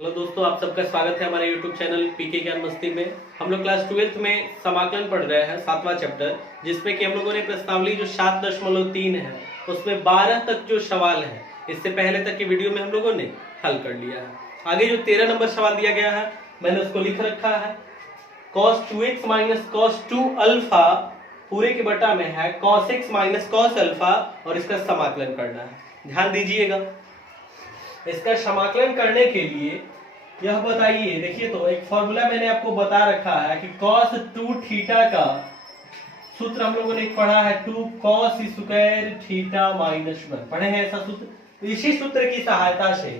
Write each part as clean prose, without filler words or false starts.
Hello दोस्तों, आप सबका स्वागत है हमारे YouTube चैनल पीके ज्ञान मस्ती में। हम लोग क्लास 12th में समाकलन पढ़ रहे हैं, 7वां चैप्टर, जिसमें कि हम लोगों ने प्रश्नावली जो 7.3 है उसमें 12 तक जो सवाल है इससे पहले तक की वीडियो में हम लोगों ने हल कर लिया है। आगे जो 13 नंबर सवाल दिया गया है मैंने उसको लिख रखा है। cos 2x minus cos 2 alpha पूरे के बटा में है cos x minus cos alpha और इसका समाकलन करना है। ध्यान दीजिएगा, इसका समाकलन करने के लिए यह बताइए, देखिए तो एक फॉर्मूला मैंने आपको बता रखा है कि cos 2 थीटा का सूत्र हम लोगों ने पढ़ा है 2 cos स्क्वायर थीटा माइनस 1। पढ़े हैं ऐसा सूत्र। इसी सूत्र की सहायता से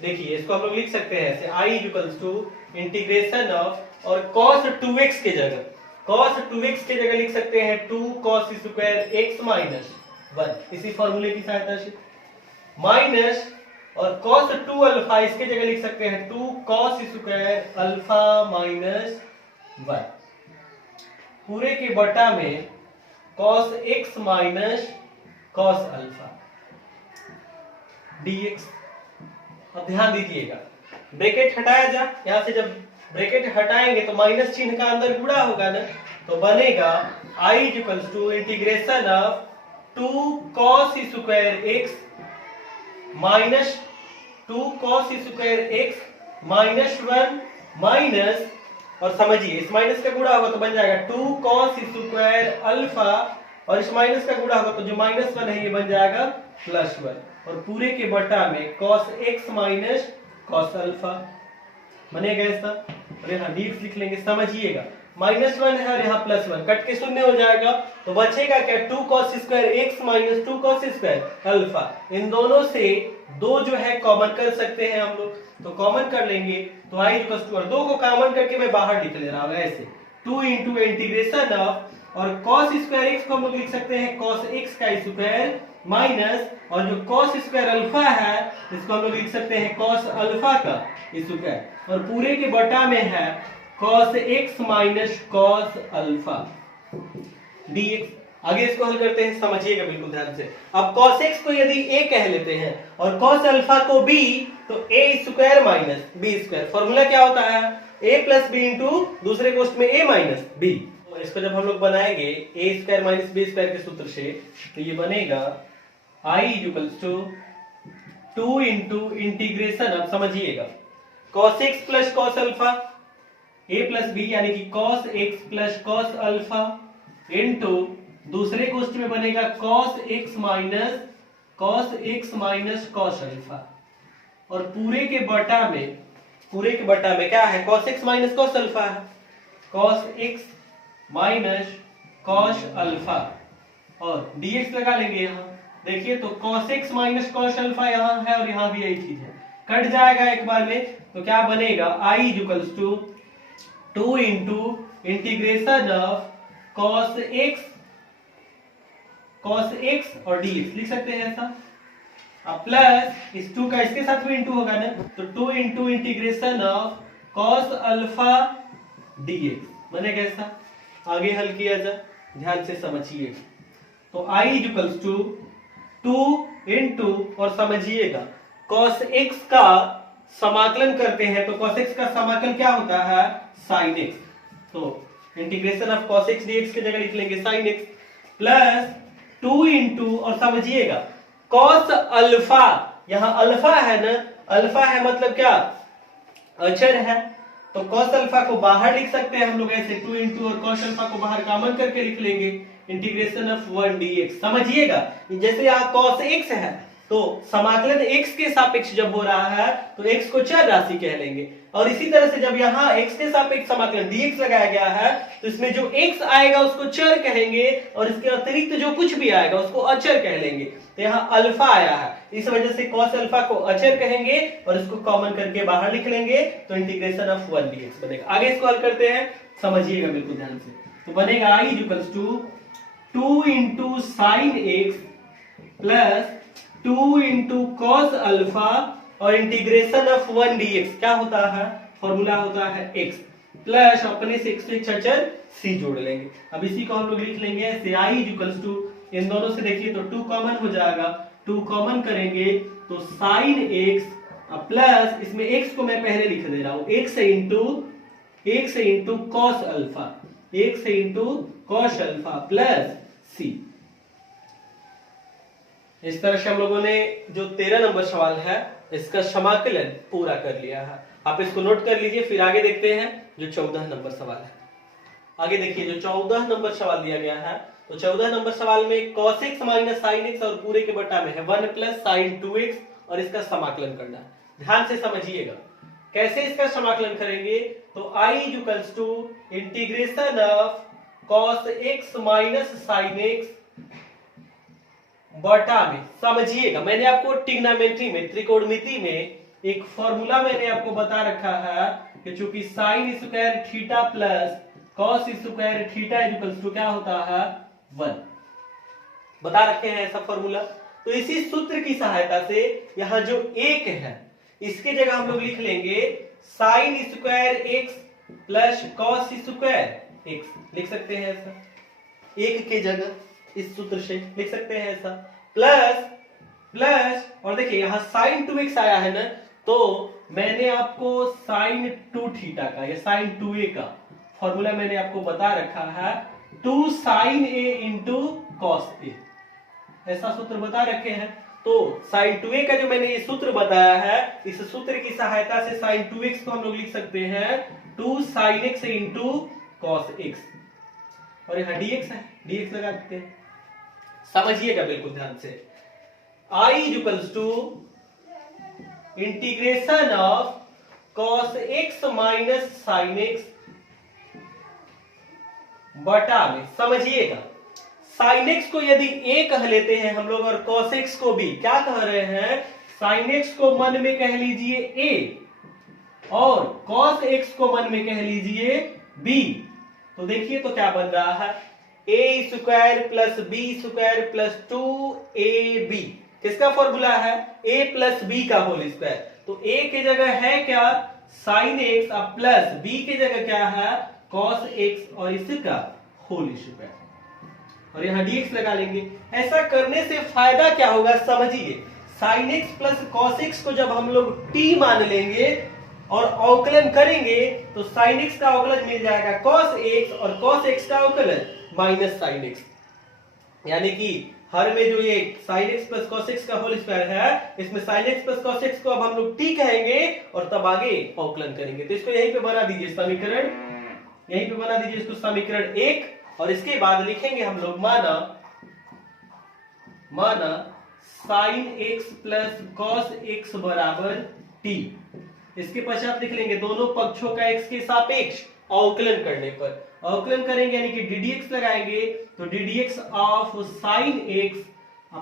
देखिए इसको हम लोग लिख सकते हैं ऐसे I equals to integration of, और cos 2x के जगह लिख सकते हैं 2 cos स्क्वायर x माइनस 1 इसी फॉर्मूले की सहायता से, माइनस और cos 2 अल्फा इसके जगह लिख सकते हैं 2 cos स्क्वायर अल्फा माइनस 1 पूरे के बटा में cos x minus cos alpha dx। अब ध्यान दीजिएगा, ब्रैकेट हटाया जा, यहां से जब ब्रैकेट हटाएंगे तो माइनस चिन्ह का अंदर गुणा होगा ना, तो बनेगा I equals to integration of 2 cos square x minus 2 cos square x minus 1 minus, और समझिए इस माइनस का गुणा होगा तो बन जाएगा 2 cos स्क्वायर अल्फा, और इस माइनस का गुणा होगा तो जो माइनस 1 है ये बन जाएगा प्लस 1, और पूरे के बटा में cos x minus cos alpha बनेगा ऐसा, और यहाँ dx लिख लेंगे। समझिएगा माइनस 1 है और यहाँ प्लस 1 कट के शून्य हो जाएगा, तो बचेगा क्या 2 cos square x minus 2 cos square alpha. इन दोनों से दो जो है कॉमन कर सकते हैं हम लोग, तो कॉमन कर लेंगे तो I इक्वल्स टू, और दो को कॉमन करके मैं बाहर निकल रहा हूँ ऐसे 2 इंटू इंटीग्रेशन ऑफ, और cos स्क्वायर x को हम लोग लिख सकते हैं cos x का स्क्वायर माइनस, और जो cos स्क्वायर अल्फा है इसको हम लोग लिख सकते हैं cos अल्फा का स्क्वायर, और पूरे के बटा में है cos x minus cos alpha dx। आगे इसको हल करते हैं, समझिएगा बिल्कुल ध्यान से। अब cos x को यदि a कह लेते हैं और cos अल्फा को b, तो a square minus b square, formula क्या होता है a प्लस बी इंटू दूसरे कोष्ठ में a माइनस b। इसको जब हम लोग बनाएंगे a square minus b square के सूत्र से, तो ये बनेगा I equals to 2 into integration, अब समझिएगा cos x plus cos alpha a plus b यानी कि cos x plus cos alpha into दूसरे कोष्ठ में बनेगा cos x minus cos alpha, और पूरे के बटा में क्या है cos x minus cos alpha है, cos x minus cos alpha, और dx लगा लेंगे यहाँ। देखिए तो cos x minus cos alpha यहाँ है और यहाँ भी यही चीज है, कट जाएगा एक बार में, तो क्या बनेगा I equals to 2 into integration of cos x और dx लिख सकते हैं ऐसा, अब प्लस इस 2 का इसके साथ भी इंटू होगा ना, तो 2 into integration of cos alpha dx बनेगा ऐसा। आगे हल किया जा, ध्यान से समझिए, तो I इक्वल्स टू 2 इंटू, और समझिएगा cos x का समाकलन करते हैं तो cos x का समाकलन क्या होता है sin x, तो integration of cos x dx की जगह लिख लेंगे sin x प्लस 2 इंटू, और समझिएगा cos अल्फा, यहाँ अल्फा है ना, अल्फा है मतलब क्या अचर है, तो cos अल्फा को बाहर लिख सकते हैं हम लोग ऐसे 2 इंटू, और cos अल्फा को बाहर कॉमन करके लिख लेंगे इंटीग्रेशन ऑफ 1 dx। समझिएगा जैसे यहाँ cos x है तो समाकलन x के सापेक्ष जब हो रहा है तो x को चर राशि कह लेंगे, और इसी तरह से जब यहाँ x के सापेक्ष समाकलन dx लगाया गया है तो इसमें जो x आएगा उसको चर कहेंगे, और इसके अतिरिक्त जो कुछ भी आएगा उसको अचर कह लेंगे। तो यहाँ अल्फा आया है, इस वजह से cos अल्फा को अचर कहेंगे और इसको कॉमन करके बाहर लिख लेंगे, तो इंटीग्रेशन ऑफ 1 dx बनेगा। आगे इसको हल करते हैं, समझिएगा बिल्कुल ध्यान से, तो बनेगा I equals to 2 into sine x plus 2 into cos alpha, और इंटीग्रेशन ऑफ 1 dx क्या होता है, फॉर्मूला होता है x प्लस अपने से x से अचर c जोड़ लेंगे। अब इसी को हम लोग लिख लेंगे ऐसे I इक्वल्स टू, इन दोनों से देखिए तो 2 कॉमन हो जाएगा, 2 कॉमन करेंगे तो साइन x अब प्लस इसमें x को मैं पहले लिख दे रहा हूं, x into cos alpha, x into cos alpha plus c। इस तरह से हम लोगों ने जो 13 नंबर सवाल है इसका समाकलन पूरा कर लिया है। आप इसको नोट कर लीजिए, फिर आगे देखते हैं जो 14 नंबर सवाल है। आगे देखिए जो 14 नंबर सवाल दिया गया है, तो 14 नंबर सवाल में cos x minus sin x और पूरे के बटा में है 1 प्लस साइन 2x और इसका समाकलन करना है। ध्यान से समझिएगा कैसे इसका समाकलन करेंगे। तो i equals to integration of cos x minus sin x बटा में, समझिएगा मैंने आपको ट्रिग्नोमेट्री में, त्रिकोणमिति में एक फॉर्मूला मैंने आपको बता रखा है कि चूंकि sine square theta plus cos square theta equals to क्या होता है 1, बता रखे हैं ऐसा फॉर्मूला। तो इसी सूत्र की सहायता से यहां जो एक है इसकी जगह हम लोग लिख लेंगे sign square x plus cos square x, लिख सकते हैं ऐसा, एक की जगह इस सूत्र से लिख सकते हैं ऐसा, प्लस और देखिए यहां साइन 2x आया है ना, तो मैंने आपको साइन 2 थीटा का या साइन 2a का फॉर्मूला मैंने आपको बता रखा है 2 sine a into cos a, ऐसा सूत्र बता रखे हैं। तो साइन 2a का जो मैंने ये सूत्र बताया है, इस सूत्र की सहायता से साइन 2x को हम लोग लिख सकते हैं 2 sine x into cos x, और यहां dx है, dx लगा देते हैं। समझिएगा बिल्कुल ध्यान से, i equals to integration of cos x minus sine x बटा में, समझिएगा साइन x को यदि a कह लेते हैं हम लोग और cos x को b, क्या कह रहे हैं, साइन x को मन में कह लीजिए a और cos x को मन में कह लीजिए b। तो देखिए तो क्या बन रहा है a square plus b square plus 2ab, किसका फॉर्मूला है a प्लस b का होल स्क्वायर। तो a की जगह है क्या साइन x और प्लस b की जगह क्या है cos x और इसका होल स्क्वायर, और यहां dx लगा लेंगे। ऐसा करने से फायदा क्या होगा समझिए, sine x plus cos x को जब हम लोग t मान लेंगे और अवकलन करेंगे तो साइन x का अवकलन मिल जाएगा cos x और cos x का अवकलन माइनस साइन x, यानी कि हर में जो ये sine x plus cos x का होल स्क्वायर है, इसमें sine x plus cos x को अब हम लोग t कहेंगे और तब आगे अवकलन करेंगे। तो इसको यहीं पे बना दीजिए समीकरण, यहीं पे बना दीजिए इसको समीकरण 1, और इसके बाद लिखेंगे हम लोग माना sine x plus cos x बराबर t। इसके पश्चात लिख लेंगे दोनों पक्षों का x के सापेक्ष अवकलन करने पर, अवकलन करेंगे यानी कि ddx लगाएंगे, तो ddx of sine x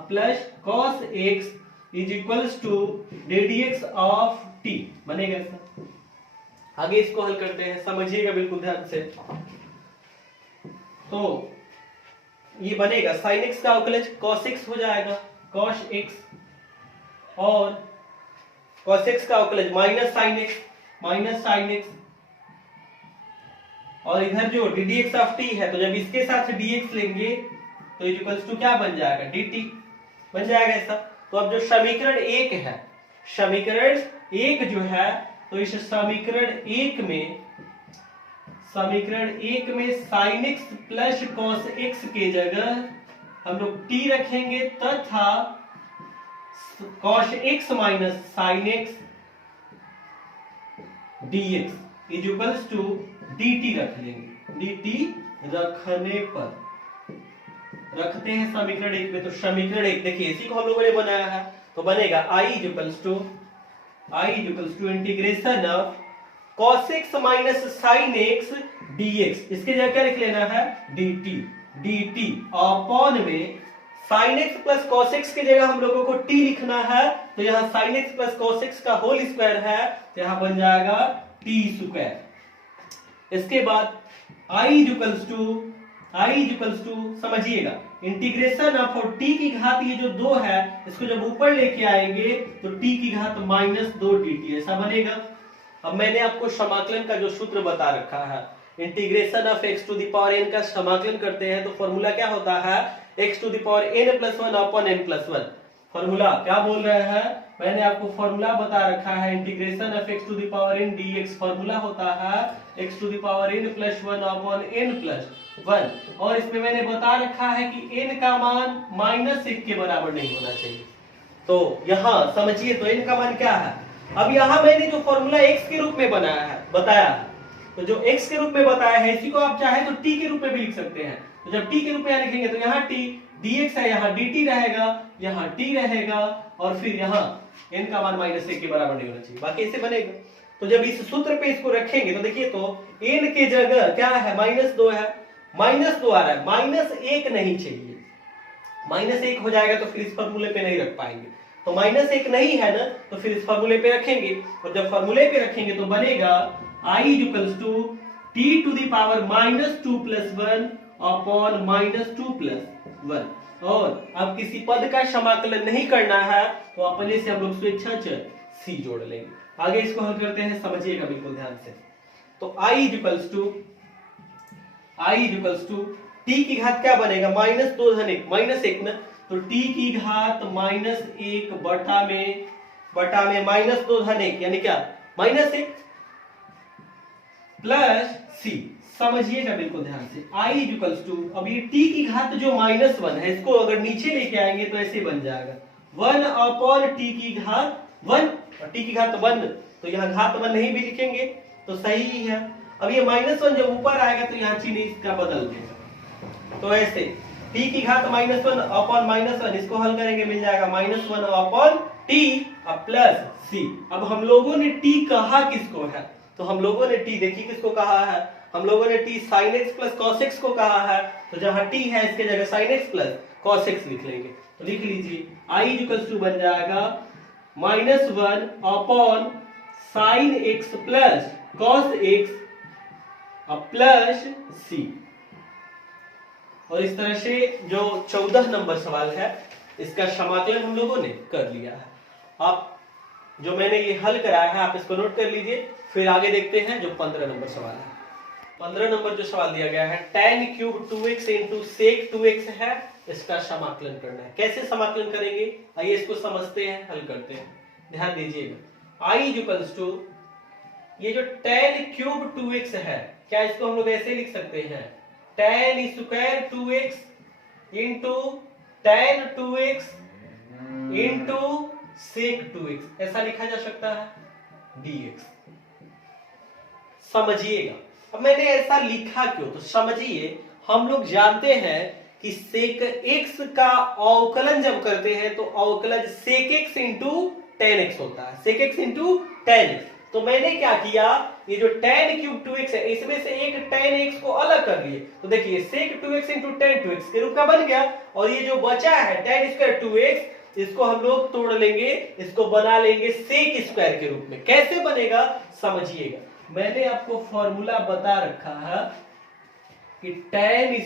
plus cos x is equals to ddx of t बनेगा ऐसा। आगे इसको हल करते हैं, समझिएगा बिल्कुल ध्यान से। तो ये बनेगा साइन x का अवकलन cos x हो जाएगा cos x, और cos x का अवकलन माइनस साइन x, और इधर जो ddx ऑफ t है, तो जब इसके साथ dx लेंगे तो इक्वल्स टू क्या बन जाएगा dt बन जाएगा ऐसा। तो अब जो समीकरण 1 है, समीकरण 1 जो है, तो इस समीकरण 1 में sine x plus cos x के जगह हम लोग t रखेंगे तथा cos x minus sine x dx is equals to dt रख लेंगे। dt रखने पर रखते हैं समीकरण 1 में, तो समीकरण 1 देखिए इसी को हम लोगों ने बनाया है, तो बनेगा i equals to integration of cos x minus sine x dx, इसके जगह क्या लिख लेना है dt अपॉन में sine x plus cos x की जगह हम लोगों को t लिखना है, तो यहाँ sine x plus cos x का होल स्क्वायर है, तो यहाँ बन जाएगा t स्क्वायर। इसके बाद i इक्वल्स टू समझिएगा इंटीग्रेशन ऑफ t की घात ये जो 2 है, इसको जब ऊपर लेके आएंगे तो t की घात माइनस 2 dt ऐसा बनेगा। अब मैंने आपको समाकलन का जो सूत्र बता रखा है, integration of x to the power n का समाकलन करते हैं तो फॉर्मूला क्या होता है x to the power n plus 1 upon n plus 1। Formula क्या बोल रहे हैं, मैंने आपको फॉर्मूला बता रखा है integration of x to the power n dx। Formula होता है x to the power n plus 1 upon n plus 1, और इसमें मैंने बता रखा है कि n का मान -1 के बराबर नहीं होना चाहिए। तो यहाँ समझिए, तो n का मान क्या है। अब यहाँ मैंने जो फॉर्मूला x के रूप में बनाया है बताया है, तो जो x के रूप में बताया है इसी को आप चाहे तो t के रूप में भी लिख सकते हैं। तो जब t के रूप में यहाँ लिखेंगे तो यहाँ t dx है, यहाँ dt रहेगा, यहाँ t रहेगा, और फिर यहाँ n का मान -1 के बराबर नहीं होना चाहिए, बाकी ऐसे बनेगा। तो जब इस सूत्र पे इसको रखेंगे तो देखिए, तो n के जगह क्या है, -2 है, -2 आ रहा है, -1 नहीं चाहिए। -1 हो जाएगा तो फिर इस फॉर्मूले पे नहीं रख पाएंगे, तो -1 नहीं है ना, तो फिर इस फॉर्मूले पे रखेंगे, और जब फॉर्मूले पे रखेंगे तो बनेगा I = t to the power -2 + 1 upon -2 + 1। और अब किसी पद का समाकलन नहीं करना है तो अपने से हम लोग स्वेच्छाचार c जोड़ लेंगे। आगे इसको हल करते हैं, समझिएगा बिल्कुल ध्यान से। तो I = t की घात क्या बनेगा, -2 धन 1 -1 ना, तो t की घात -1 बटा में -2 धन 1 यानी क्या, -1 प्लस c। समझिएगा बिल्कुल ध्यान से। I = अब ये t की घात जो -1 है इसको अगर नीचे लेके आएंगे तो ऐसे बन जाएगा 1 अपॉन t की घात 1, और t की घात 1, तो यहाँ घात 1 नहीं भी लिखेंगे तो सही ही है। अब ये -1 जब ऊपर आएगा तो यहाँ चिन्ह इसका बदल देगा, तो ऐसे t की घात -1 अपॉन -1, इसको हल करेंगे मिल जाएगा -1 अपॉन t प्लस c। अब हम लोगों ने t कहा किसको है, तो हम लोगों ने t देखिए किसको कहा है, हम लोगों ने t sin x plus cos x को कहा है, तो जहां t है इसके जगह sin x plus cos x लिख लेंगे। तो लिख लीजिए I = बन जाएगा -1 upon sin x plus cos x plus c। और इस तरह से जो 14 नंबर सवाल है इसका समाकलन हम लोगों ने कर लिया है। आप जो मैंने ये हल कराया है आप इसको नोट कर लीजिए, फिर आगे देखते हैं जो 15 नंबर सवाल है। 15 नंबर जो सवाल दिया गया है tan³ 2x * sec 2x है, इसका समाकलन करना है। कैसे समाकलन करेंगे आइए इसको समझते हैं, हल करते हैं, ध्यान दीजिएगा। I = ये जो tan³ 2x है, क्या इसको हम लोग ऐसे लिख सकते हैं, tan² 2x * tan 2x * sec 2x, ऐसा लिखा जा सकता है dx। समझिएगा, अब मैंने ऐसा लिखा क्यों, तो समझिए, हम लोग जानते हैं कि sec x का अवकलन जब करते हैं तो अवकलज sec x * tan x होता है, sec x * tan x। तो मैंने क्या किया, ये जो tan³ 2x है इसमें से एक tan x को अलग कर लिए, तो देखिए sec 2x * tan 2x के रूप का बन गया, और ये जो बचा है tan² 2x इसको हम लोग तोड़ लेंगे, इसको बना लेंगे sec² के रूप में। कैसे बनेगा समझिएगा, मैंने आपको फॉर्मूला बता रखा है कि tan²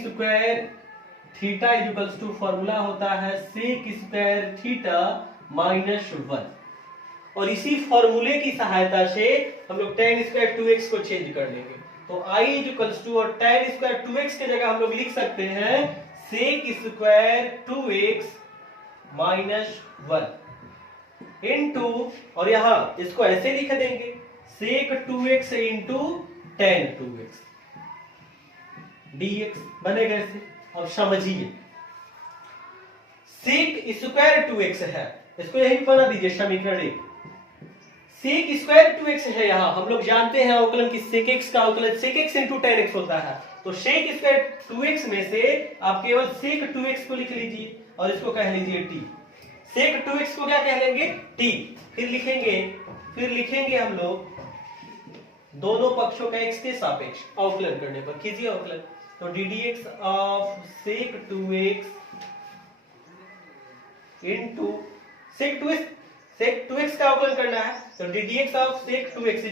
θ फॉर्मूला होता है sec² θ -1, और इसी फॉर्मूले की सहायता से हम लोग tan² 2x को चेंज कर लेंगे। तो I = और tan² 2x के जगह हम लोग लिख सकते हैं sec² 2x -1 इनटू, और यहां इसको ऐसे लिख देंगे sec 2x * tan 2x dx बनेगा ऐसे। अब समझिए, sec² 2x है, इसको यही बना दीजिए समीकरण 1। sec² 2x है, यहां हम लोग जानते हैं अवकलन की sec x का अवकलन sec x * tan x होता है, तो sec² 2x में से आप केवल sec 2x को लिख लीजिए और इसको कह लीजिए t। sec 2x को क्या कह लेंगे, t। फिर लिखेंगे हम लोग दोनों पक्षों का x के सापेक्ष अवकलन करने पर, कीजिए अवकलन, तो ddx of sec 2x into sec 2x का अवकलन करना है, तो ddx of sec 2x =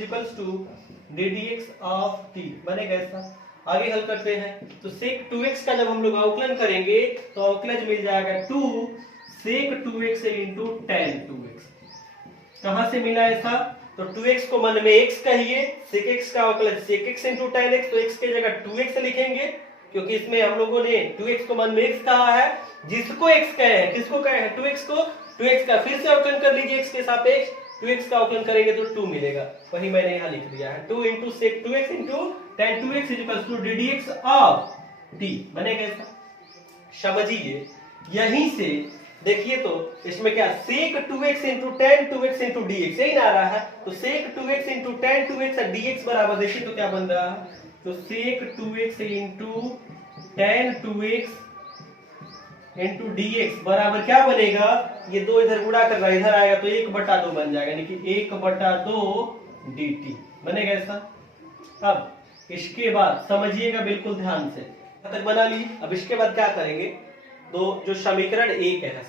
ddx of t बनेगा ऐसा। आगे हल करते हैं, तो sec 2x का जब हम लोग अवकलन करेंगे तो अवकलज मिल जाएगा 2 sec 2x * tan 2x। कहां से मिला ऐसा, तो 2x को मन में x कहिए, sec x का अवकलन sec x * tan x, तो x के जगह 2x लिखेंगे क्योंकि इसमें हम लोगों ने 2x को मन में x कहा है, जिसको x कहे हैं, किसको कहे हैं 2x को, 2x का फिर से अवकलन कर लीजिए x के सापेक्ष, 2x का अवकलन करेंगे तो 2 मिलेगा, वही मैंने यहाँ लिख दिया है 2 into sec 2x into tan 2x equals to ddx of t बनेगा ऐसा। समझिए यहीं से देखिए तो इसमें क्या सेक 2x into tan 2x into dx यही ना आ रहा है, तो सेक 2x इंटू tan 2x और dx बराबर देखिए तो क्या बन रहा है, तो सेक 2x into tan 2x into dx बराबर क्या बनेगा, ये दो इधर गुणा कर रहा है, इधर आएगा तो 1/2 बन जाएगा, यानी कि 1/2 dt बनेगा ऐसा। अब इसके बाद समझिएगा बिल्कुल ध्यान से, अब तक बना ली। अब इसके बाद क्या करेंगे, तो जो समीकरण 1 है,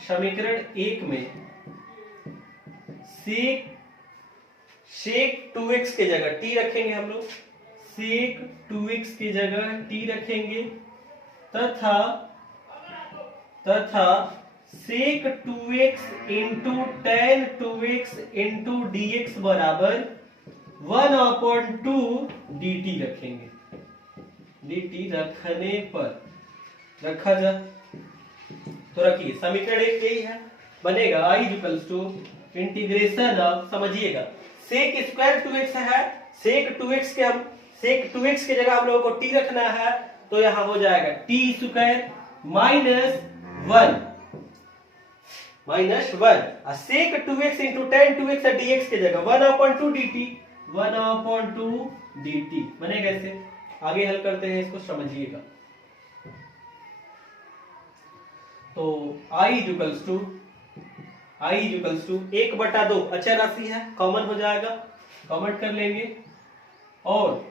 समीकरण 1 में सेक 2x की जगह t रखेंगे हम लोग, सेक 2x की जगह t रखेंगे तथा सेक 2x into tan 2x into dx बराबर 1/2 dt रखेंगे। dt रखने पर रखा जा तो रखिए समीकरण 1 यही है, बनेगा i equals to integration of, समझिएगा सेक स्क्वायर 2x है, सेक 2x की जगह हम लोगों को t रखना है, तो यहां हो जाएगा t स्क्वायर माइनस 1 और सेक 2x इंटू tan 2x और dx की जगह 1/2 dt बनेगा ऐसे। आगे हल करते हैं इसको, समझिएगा तो i इक्वल्स टू 1/2 अचर राशि है, कॉमन हो जाएगा, कॉमन कर लेंगे, और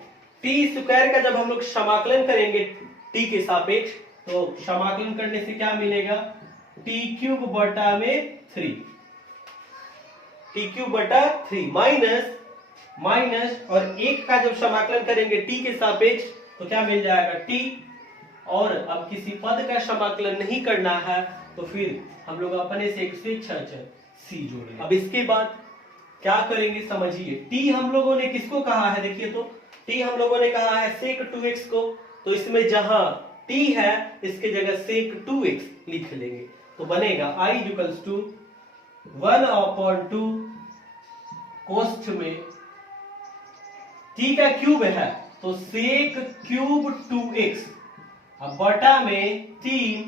t स्क्वायर का जब हम लोग समाकलन करेंगे t के सापेक्ष, तो समाकलन करने से क्या मिलेगा, t³/3 माइनस और 1 का जब समाकलन करेंगे t के सापेक्ष तो क्या मिल जाएगा t, और अब किसी पद का समाकलन नहीं करना है तो फिर हम लोग अपने से एक स्वेच्छाचार c जोड़ेंगे। अब इसके बाद क्या करेंगे समझिए, t हम लोगों ने किसको कहा है, देखिए तो t हम लोगों ने कहा है सेक 2x को, तो इसमें जहां t है इसके जगह सेक 2x लिख लेंगे, तो बनेगा i इक्वल्स टू 1/2 कोष्ठ में t का क्यूब है तो सेक क्यूब 2x, अब बटा में 3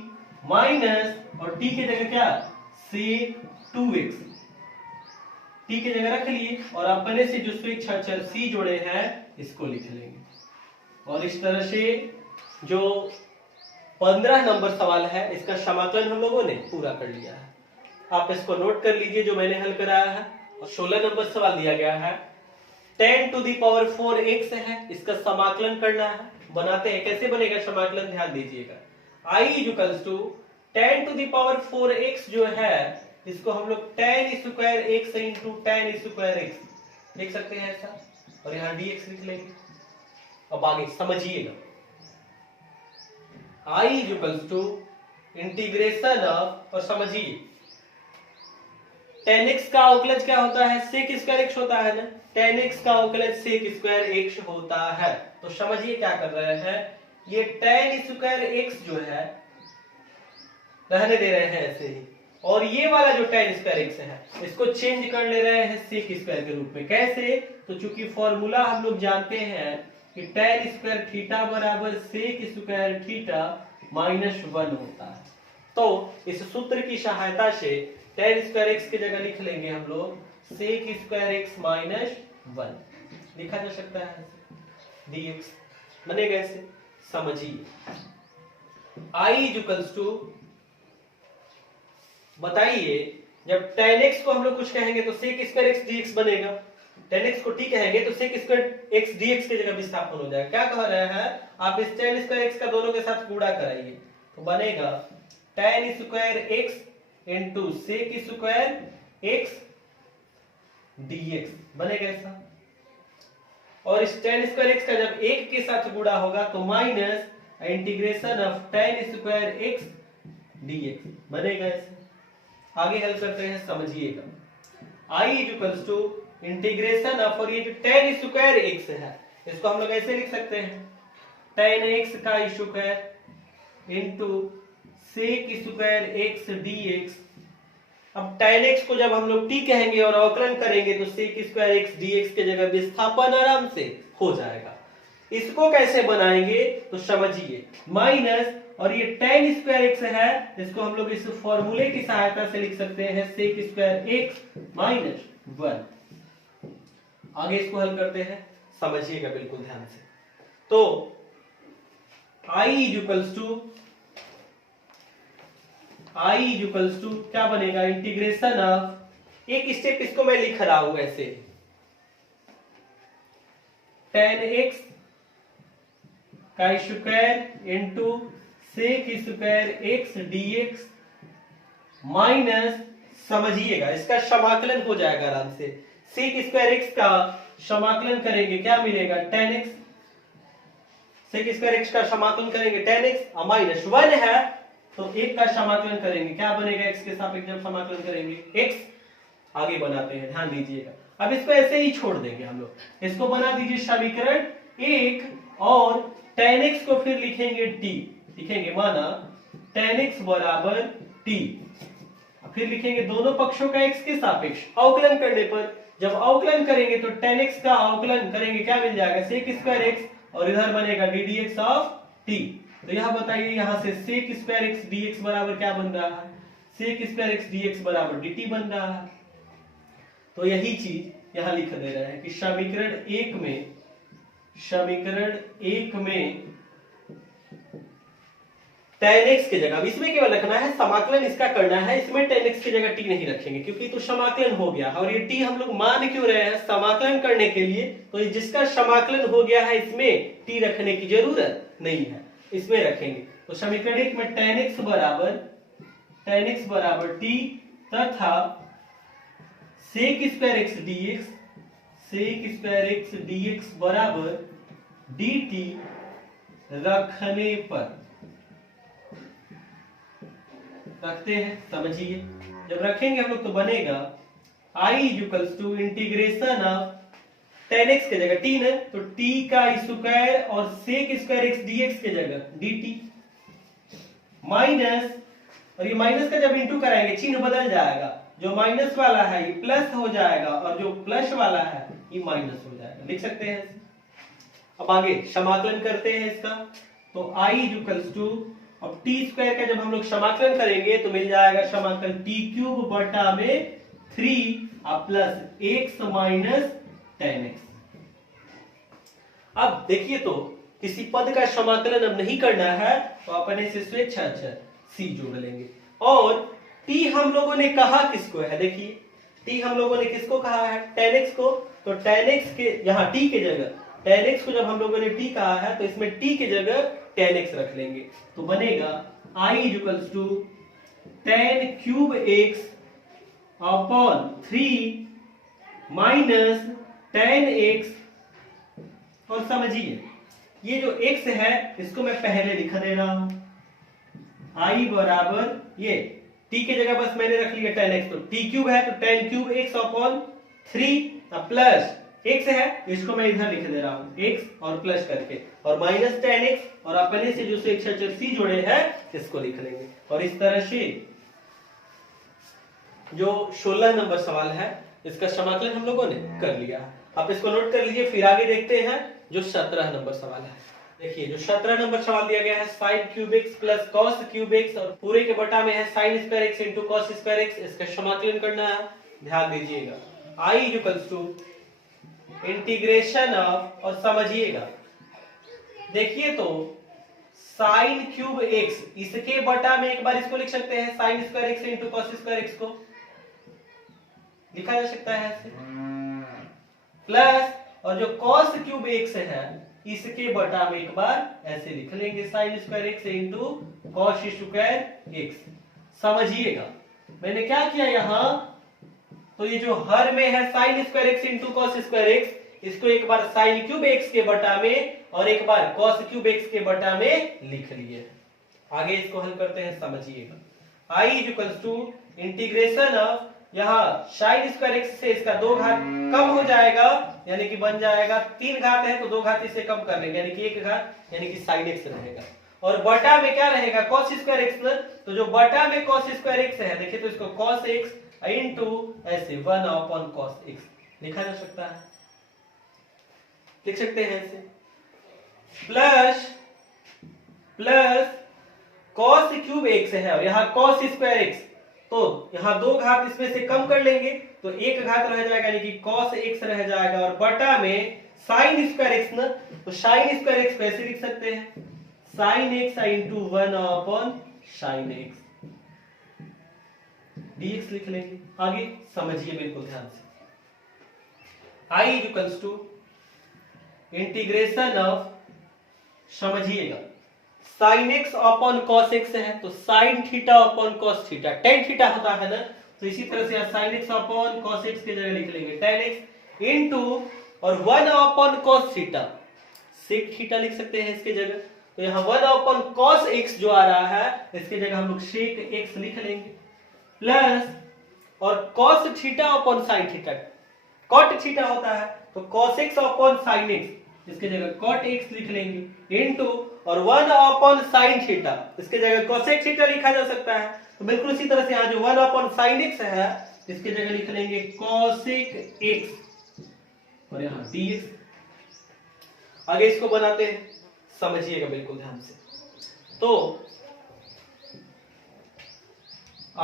माइनस और t की जगह क्या सेक 2x, t की जगह रख लिए और अपने से जो स्वेच्छाचार c जोड़े हैं इसको लिख लेंगे। और इस तरह से जो 15 नंबर सवाल है इसका समाकलन हम लोगों ने पूरा कर लिया है, आप इसको नोट कर लीजिए जो मैंने हल कराया है। और 16 नंबर सवाल दिया गया है 10⁴x है, इसका समाकलन करना है, बनाते हैं, कैसे बनेगा समाकलन ध्यान दीजिएगा। i इक्वल्स टू 10⁴x जो है इसको हम लोग tan² इंटू tan² लिख सकते हैं ऐसा, और यहाँ dx लिख लेंगे। अब आगे समझिएगा, i equals to integration of, और समझिए tan x का अवकलज क्या होता है, sec² x होता है ना, tan x का अवकलज sec² x होता है, तो समझिए क्या कर रहे हैं, ये tan² x जो है रहने दे रहे हैं ऐसे ही, और ये वाला जो tan² x है इसको चेंज कर ले रहे हैं sec² के रूप में। कैसे, तो चूंकि फॉर्मूला हम लोग जानते हैं कि tan² थीटा बराबर sec² थीटा -1 होता है, तो इस सूत्र की सहायता से tan² x की जगह लिख लेंगे हम लोग sec² x -1 लिखा जा सकता है, dx बनेगा ऐसे। समझिए i इक्वल्स टू, बताइए जब tan x को हम लोग कुछ कहेंगे तो sec² x dx बनेगा, tan x को t कहेंगे तो sec² x dx की जगह विस्थापन हो जाएगा। क्या कह रहे हैं आप, इस tan² x का दोनों के साथ गुणा कराइए तो बनेगा tan² x into sec² x dx बनेगा ऐसा, और इस tan² x का जब 1 के साथ गुणा होगा तो minus integration of tan² x dx बनेगा ऐसा। आगे हल करते हैं, समझिएगा i equals to integration of, और ये जो tan² x है इसको हम लोग ऐसे लिख सकते हैं tan x का square into sec square x dx। अब tan x को जब हम लोग t कहेंगे और अवकलन करेंगे तो sec स्क्वायर x dx के जगह विस्थापन आराम से हो जाएगा। इसको कैसे बनाएंगे तो समझिए, माइनस और ये tan स्क्वायर x है, इसको हम लोग इस फॉर्मूले की सहायता से लिख सकते हैं sec स्क्वायर x माइनस 1। आगे इसको हल करते हैं, समझिएगा बिल्कुल ध्यान से। तो I इक्वल्स टू क्या बनेगा, इंटीग्रेशन ऑफ, एक स्टेप इसको मैं लिख रहा हूं ऐसे, tan x का square into sec square x dx minus, समझिएगा इसका समाकलन हो जाएगा आराम से, सेक स्क्वायर x का समाकलन करेंगे क्या मिलेगा, tan x, sec square x का समाकलन करेंगे tan x माइनस 1 है तो एक का समाकलन करेंगे क्या बनेगा, x के सापेक्ष जब समाकलन करेंगे x, आगे बनाते हैं ध्यान दीजिएगा। अब इसको ऐसे ही छोड़ देंगे हम लोग, इसको बना दीजिए समीकरण 1 और tan x को फिर लिखेंगे t, लिखेंगे माना tan x बराबर t, फिर लिखेंगे दोनों पक्षों का x के सापेक्ष, अवकलन करने पर जब अवकलन करेंगे तो tan x का अवकलन करेंगे क्या मिल जाएगा, sec स्क्वायर x और इधर बनेगा ddx ऑफ t। तो यह बताइए यहां से sec स्क्वायर x dx बराबर क्या बन रहा है, sec स्क्वायर x dx बराबर dt बन रहा है। तो यही चीज यहां लिख दे रहे हैं कि समीकरण 1 में tan x की जगह, अब इसमें केवल रखना है समाकलन इसका करना है, इसमें tan x की जगह t नहीं रखेंगे क्योंकि तो समाकलन हो गया, और ये t हम लोग मान क्यों रहे हैं समाकलन करने के लिए, तो जिसका समाकलन हो गया है इसमें t रखने की जरूरत नहीं है, इसमें रखेंगे। तो समीकरण 1 में tan x बराबर t तथा sec स्क्वायर x dx बराबर dt रखने पर, रखते हैं, समझिए जब रखेंगे हम लोग तो बनेगा I equals to integration of tan x के जगह t है तो t का स्क्वायर और sec स्क्वायर x dx के जगह dt माइनस, और ये माइनस का जब इंटू कराएंगे चिन्ह बदल जाएगा, जो माइनस वाला है ये प्लस हो जाएगा और जो प्लस वाला है ये माइनस हो जाएगा, लिख सकते हैं। अब आगे समाकलन करते हैं इसका, तो I इक्वल्स टू, अब t स्क्वायर का जब हम लोग समाकलन करेंगे तो मिल जाएगा समाकलन t क्यूब बटा में 3 plus x minus tan x। अब देखिए तो किसी पद का समाकलन अब नहीं करना है तो अपने से स्वेच्छाचार c जोड़ लेंगे, और t हम लोगों ने कहा किसको है, देखिए t हम लोगों ने किसको कहा है, tan x को, तो tan x के यहाँ t के जगह, tan x को जब हम लोगों ने t कहा है तो इसमें t के जगह tan x रख लेंगे, तो बनेगा I equals to tan cube x upon 3 minus tan x, और समझिए ये जो x है इसको मैं पहले लिख दे रहा हूं, I बराबर ये t के जगह बस मैंने रख लिया tan x, तो t क्यूब है तो tan cube x upon 3 plus x है इसको मैं इधर लिख दे रहा हूं x और प्लस करके, और माइनस tan x और अपने से जो स्वेच्छाचार c जोड़े हैं इसको लिख लेंगे। और इस तरह से जो 16 नंबर सवाल है इसका समाकलन हम लोगों ने कर लिया है, आप इसको नोट कर लीजिए। फिर आगे देखते हैं जो 17 नंबर सवाल है। देखिए जो 17 नंबर सवाल दिया गया है sin cube x plus cos cube x और पूरे के बटा में है sin square x into cos square x, इसका समाकलन करना है, ध्यान दीजिएगा। I equals to integration of, और समझिएगा देखिए तो sin क्यूब x, इसके बटा में एक बार इसको लिख सकते हैं sin square x into cos square x को लिखा जा सकता है ऐसे, प्लस और जो cos क्यूब x है इसके बटा में एक बार ऐसे लिख लेंगे sin square x into cos square x। समझिएगा मैंने क्या किया यहाँ, तो ये जो हर में है sin square x into cos square x, इसको एक बार sin क्यूब x के बटा में और एक बार cos क्यूब x के बटा में लिख लिए। आगे इसको हल करते हैं, समझिएगा। I equals to integration of, यहाँ sin स्क्वायर x से इसका 2 घात कम हो जाएगा, यानी कि बन जाएगा 3 घात है तो 2 घात इसे कम कर लेंगे, यानी कि 1 घात, यानी कि sin x रहेगा। और बटा में क्या रहेगा cos स्क्वायर एक्स ना, तो जो बटा में cos स्क्वायर एक्स है देखिए तो इसको cos x इंटू ऐसे 1 अपॉन cos x लिखा जा सकता है, लिख सकते हैं ऐसे, प्लस cos क्यूब x है और यहाँ cos स्क्वायर x, तो यहाँ दो घात इसमें से कम कर लेंगे तो एक घात रह जाएगा यानी कि cos x रह जाएगा और बटा में sin स्क्वायर x ना, तो sin स्क्वायर x कैसे लिख सकते हैं, sin x into 1 upon sin x dx लिख लेंगे। आगे समझिए बिल्कुल ध्यान से, I equals to integration of, समझिएगा sin x upon cos x है तो sin theta upon cos theta, tan theta होता है ना, तो इसी तरह से sin x upon cos x की जगह लिख लेंगे tan x इंटू और 1 upon cos theta, sec theta लिख सकते हैं इसके जगह, तो यहाँ 1 अपॉन cos x जो आ रहा है इसकी जगह हम लोग sec x लिख लेंगे, प्लस और cos theta upon sin theta, cot theta होता है तो cos x upon sin x इसके जगह cot x लिख लेंगे इंटू और 1 अपॉन sin थीटा इसके जगह cosec थीटा लिखा जा सकता है, तो बिल्कुल इसी तरह से यहाँ जो 1 अपॉन sin x है इसके जगह लिख लेंगे cosec x और यहाँ dx। आगे इसको बनाते हैं, समझिएगा बिल्कुल ध्यान से, तो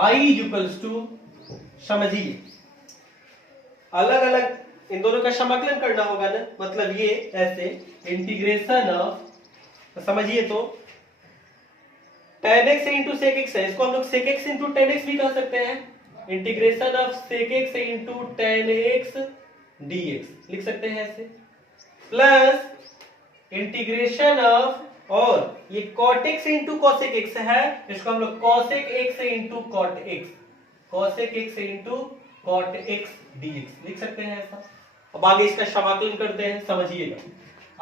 I इक्वल्स टू, समझिए अलग अलग इन दोनों का समाकलन करना होगा ना, मतलब ये ऐसे इंटीग्रेशन ऑफ, समझिए तो tan x into sec x है, इसको हम लोग sec x into tan x भी कह सकते हैं, integration of sec x into tan x dx लिख सकते हैं ऐसे, प्लस इंटीग्रेशन ऑफ और ये cot x into cosec x है, इसको हम लोग cosec x into cot x, cosec x into cot x dx लिख सकते हैं ऐसा। अब आगे इसका समाकलन करते हैं, समझिएगा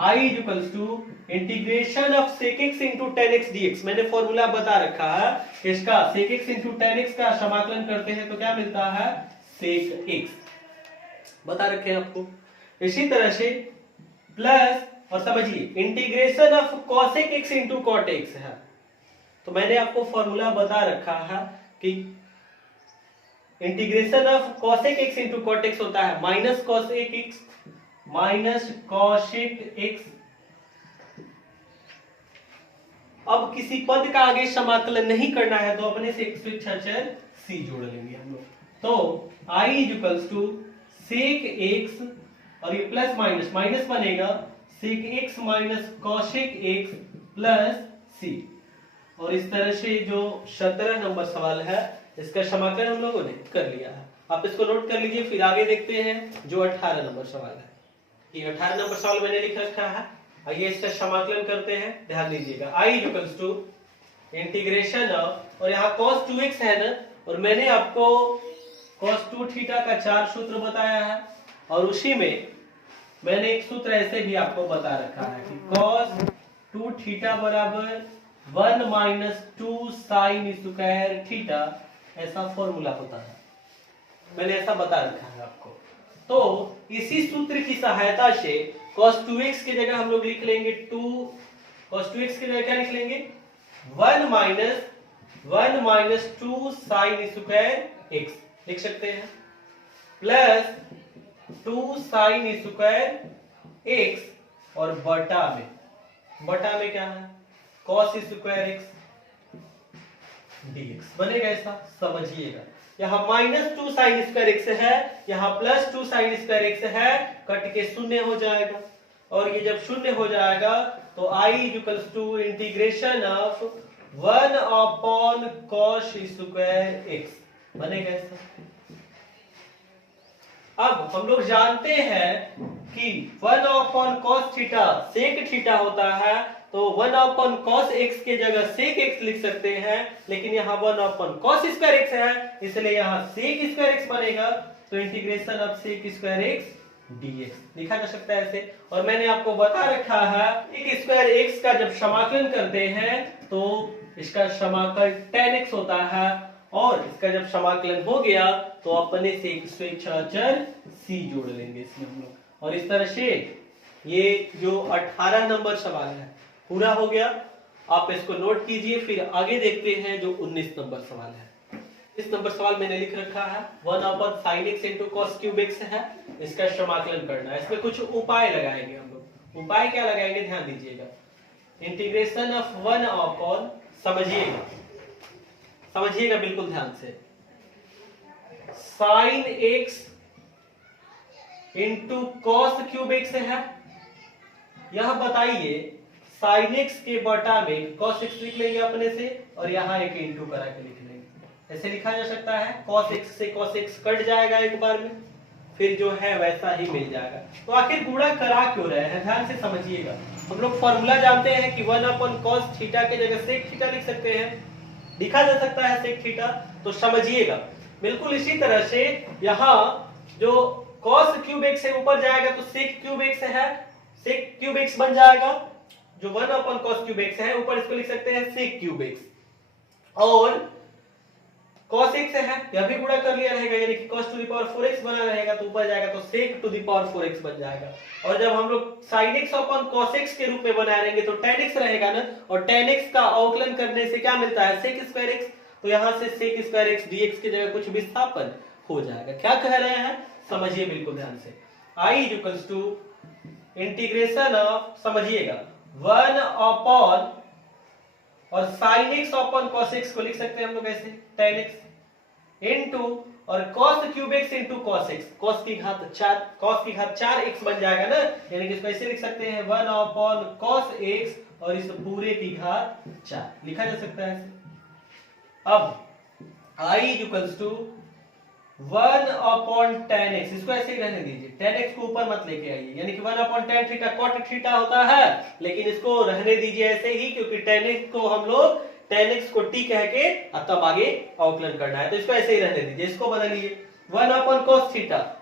I equals to integration of sec x into tan x dx, मैंने फॉर्मूला बता रखा है इसका, sec x into tan x का समाकलन करते हैं तो क्या मिलता है sec x, बता रखे हैं आपको। इसी तरह से प्लस और समझिए integration of cosec x into cot x है, तो मैंने आपको फॉर्मूला बता रखा है कि integration of cosec x into cot x होता है minus cosec x minus cosec x। अब किसी पद का आगे समाकलन नहीं करना है तो अपने से एक स्वेच्छाचार c जोड़ लेंगे हम लोग, तो I equals to sec x और ये प्लस माइनस माइनस बनेगा sec x minus cosec x plus c, और इस तरह से जो 17 नंबर सवाल है इसका समाकलन हम लोगों ने कर लिया है। आप इसको नोट कर लीजिए, फिर आगे देखते हैं जो 18 नंबर सवाल है। ये 18 नंबर सवाल मैंने लिख रखा है, आइए इसका समाकलन करते हैं, ध्यान दीजिएगा। I equals to integration of, और यहाँ cos 2x है ना, और मैंने आपको cos 2 थीटा का 4 सूत्र बताया है, और उसी में मैंने एक सूत्र ऐसे भी आपको बता रखा है कि cos 2 थीटा बराबर 1 माइनस 2 साइन स्क्वायर थीटा, ऐसा फॉर्मूला होता है, मैंने ऐसा बता रखा है आपको। तो इसी सूत्र की सहायता से cos 2x की जगह हम लोग लिख लेंगे 2, cos 2x की जगह क्या लिख लेंगे 1 माइनस 2 साइन स्क्वायर x लिख सकते हैं, प्लस 2 साइन स्क्वायर x और बटा में क्या है cos स्क्वायर x dx बनेगा ऐसा, समझिएगा। यहाँ माइनस 2 साइन स्क्वायर एक्स है, यहाँ प्लस 2 साइन स्क्वायर एक्स है, कट के शून्य हो जाएगा, और ये जब शून्य हो जाएगा तो I equals to integration of 1 upon cos square x बनेगा ऐसा। अब हम लोग जानते हैं कि 1 upon cos theta sec theta होता है, तो 1 अपॉन cos x के जगह sec x लिख सकते हैं, लेकिन यहाँ 1 अपॉन cos स्क्वायर x है इसलिए यहाँ sec स्क्वायर x बनेगा, तो integration of sec square x dx लिखा जा सकता है ऐसे। और मैंने आपको बता रखा है sec स्क्वायर x का जब समाकलन करते हैं तो इसका समाकल tan x होता है, और इसका जब समाकलन हो गया तो अपने से एक स्वेच्छाचार c जोड़ लेंगे इसमें हम लोग, और इस तरह से ये जो 18 नंबर सवाल है पूरा हो गया। आप इसको नोट कीजिए, फिर आगे देखते हैं जो 19 नंबर सवाल है। इस नंबर सवाल मैंने लिख रखा है 1/sin x into cos cube x है, इसका समाकलन करना है। इसमें कुछ उपाय लगाएंगे हम लोग। उपाय क्या लगाएंगे ध्यान दीजिएगा। इंटीग्रेशन ऑफ 1/, समझिएगा बिल्कुल ध्यान से, sin x into cos cube x है। यह बताइए sin x के बटा में cos x लिख लेंगे अपने से, और यहां एक इंटू करा के लिख लेंगे। ऐसे लिखा जा सकता है, cos x से cos x कट जाएगा एक बार में, फिर जो है वैसा ही मिल जाएगा। तो आखिर गुणा करा क्यों रहे हैं, ध्यान से समझिएगा। हम लोग फॉर्मूला जानते हैं कि 1/cos थीटा के जगह sec थीटा लिख सकते हैं, लिखा जा सकता है sec थीटा। तो समझिएगा बिल्कुल इसी तरह से यहाँ जो cos क्यूब x से ऊपर जाएगा तो sec क्यूब x है, sec क्यूब x बन जाएगा। जो 1/cos क्यूब x है ऊपर इसको लिख सकते हैं sec क्यूब x, और cos x है, यह भी गुणा कर लिया रहेगा, यानी कि cos to the power 4x बना रहेगा, तो ऊपर जाएगा तो sec to the power 4x बन जाएगा। और जब हम लोग sin x upon cos x के रूप में बना रहेंगे तो tan x रहेगा ना, और tan x का अवकलन करने से क्या मिलता है sec स्क्वायर x, तो यहां से sec स्क्वायर x dx की जगह कुछ विस्थापन हो जाएगा। क्या कह रहे हैं समझिए बिल्कुल ध्यान से। I equals to integration of, समझिएगा 1/, और sin x upon cos x को लिख सकते हैं हम लोग ऐसे tan x इनटू, और cos cube x into cos x, cos की घात 4x बन जाएगा ना, यानी कि इसको ऐसे लिख सकते हैं 1/cos x और इस पूरे की घात 4 लिखा जा सकता है ऐसे। अब I equals to 1/tan x, इसको ऐसे ही रहने दीजिए, tan x को ऊपर मत लेके आइए, यानी कि 1/tan थीटा cot थीटा होता है, लेकिन इसको रहने दीजिए ऐसे ही, क्योंकि tan x को हम लोग tan x को t कह के तब आगे अवकलन करना है, तो इसको ऐसे ही रहने दीजिए। इसको बदलिए 1/cos थीटा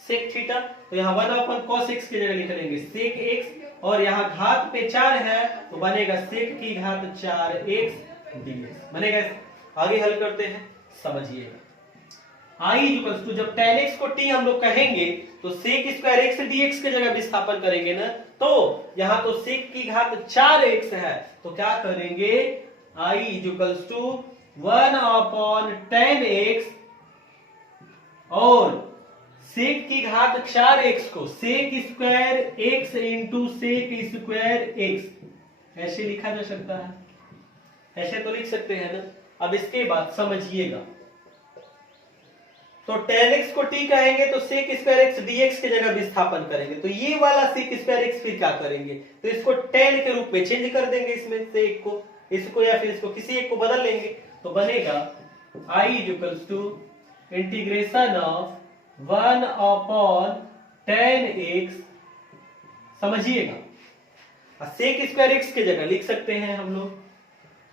sec थीटा, तो यहाँ 1/cos x की जगह लिख लेंगे sec x, और यहाँ घात पे 4 है तो बनेगा sec की घात 4x dx बनेगा। आगे हल करते हैं, समझिएगा। I इक्वल्स टू, जब tan x को t हम लोग कहेंगे तो sec स्क्वायर x dx की जगह विस्थापन करेंगे ना, तो यहाँ तो sec की घात 4x है, तो क्या करेंगे I equals to 1/tan x, और sec की घात 4x को sec square x into sec square x ऐसे लिखा जा सकता है, ऐसे तो लिख सकते हैं ना। अब इसके बाद समझिएगा, तो tan x को t कहेंगे तो sec स्क्वायर x dx की जगह विस्थापन करेंगे, तो ये वाला sec स्क्वायर x फिर क्या करेंगे, तो इसको tan के रूप में चेंज कर देंगे, इसमें से एक को, इसको या फिर इसको किसी एक को बदल लेंगे, तो बनेगा I equals to integration of 1/tan x, समझिएगा sec स्क्वायर x की जगह लिख सकते हैं हम लोग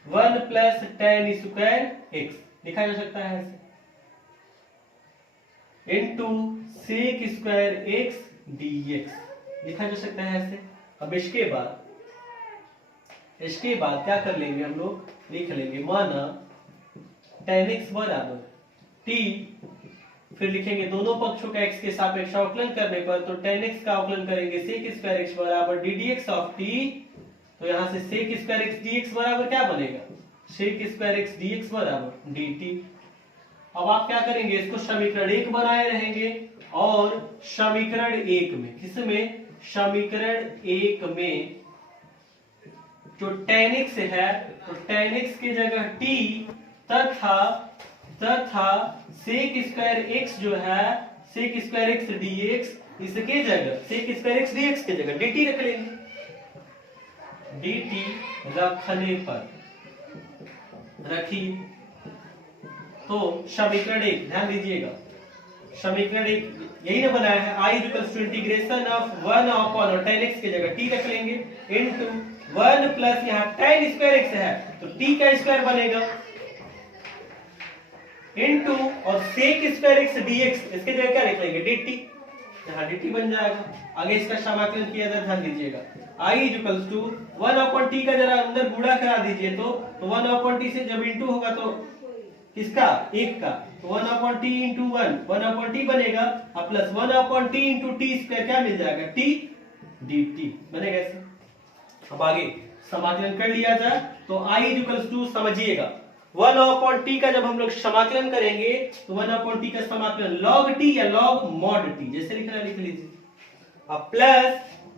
1 प्लस tan स्क्वायर x लिखा जा सकता है ऐसे, into sec square x dx लिखा जा सकता है ऐसे। अब इसके बाद क्या कर लेंगे हम लोग, लिख लेंगे माना tan x बराबर t, फिर लिखेंगे दोनों पक्षों का x के सापेक्ष अवकलन करने पर, तो tan x का अवकलन करेंगे sec स्क्वायर x बराबर ddx ऑफ t, तो यहां से sec स्क्वायर x dx बराबर क्या बनेगा, sec स्क्वायर x dx बराबर dt। अब आप क्या करेंगे, इसको समीकरण 1 बनाए रहेंगे, और समीकरण 1 में, किसमें, समीकरण 1 में जो tan x है, तो tan x की जगह t तथा sec स्क्वायर x जो है sec स्क्वायर x dx, इसके जगह sec स्क्वायर x dx की जगह dt रख लेंगे। dt रखने पर रखिए, तो समीकरण 1 ध्यान दीजिएगा, समीकरण 1 यही ना बनाया है, I equals to integration of 1/, tan x की जगह t रख लेंगे, इनटू 1 प्लस यहाँ tan स्क्वायर x है तो t का स्क्वायर बनेगा, इनटू और sec स्क्वायर x dx, इसके जगह क्या लिख लेंगे dt, यहाँ dt बन जाएगा। आगे इसका समाकलन किया जाए, ध्यान दीजिएगा, I इक्वल्स टू 1/t का जरा अंदर गुणा करा दीजिए, तो 1/t से जब इंटू होगा तो किसका, एक का, तो 1/t इंटू 1/t बनेगा, और plus 1/t into t square क्या मिल जाएगा, t dt बनेगा ऐसे। अब आगे समाकलन कर लिया जाए तो i इक्वल्स टू समझिएगा 1/t का जब हम लोग समाकलन करेंगे तो 1/t का समाकलन log t या log mod t जैसे लिखना लिख लीजिए। अब प्लस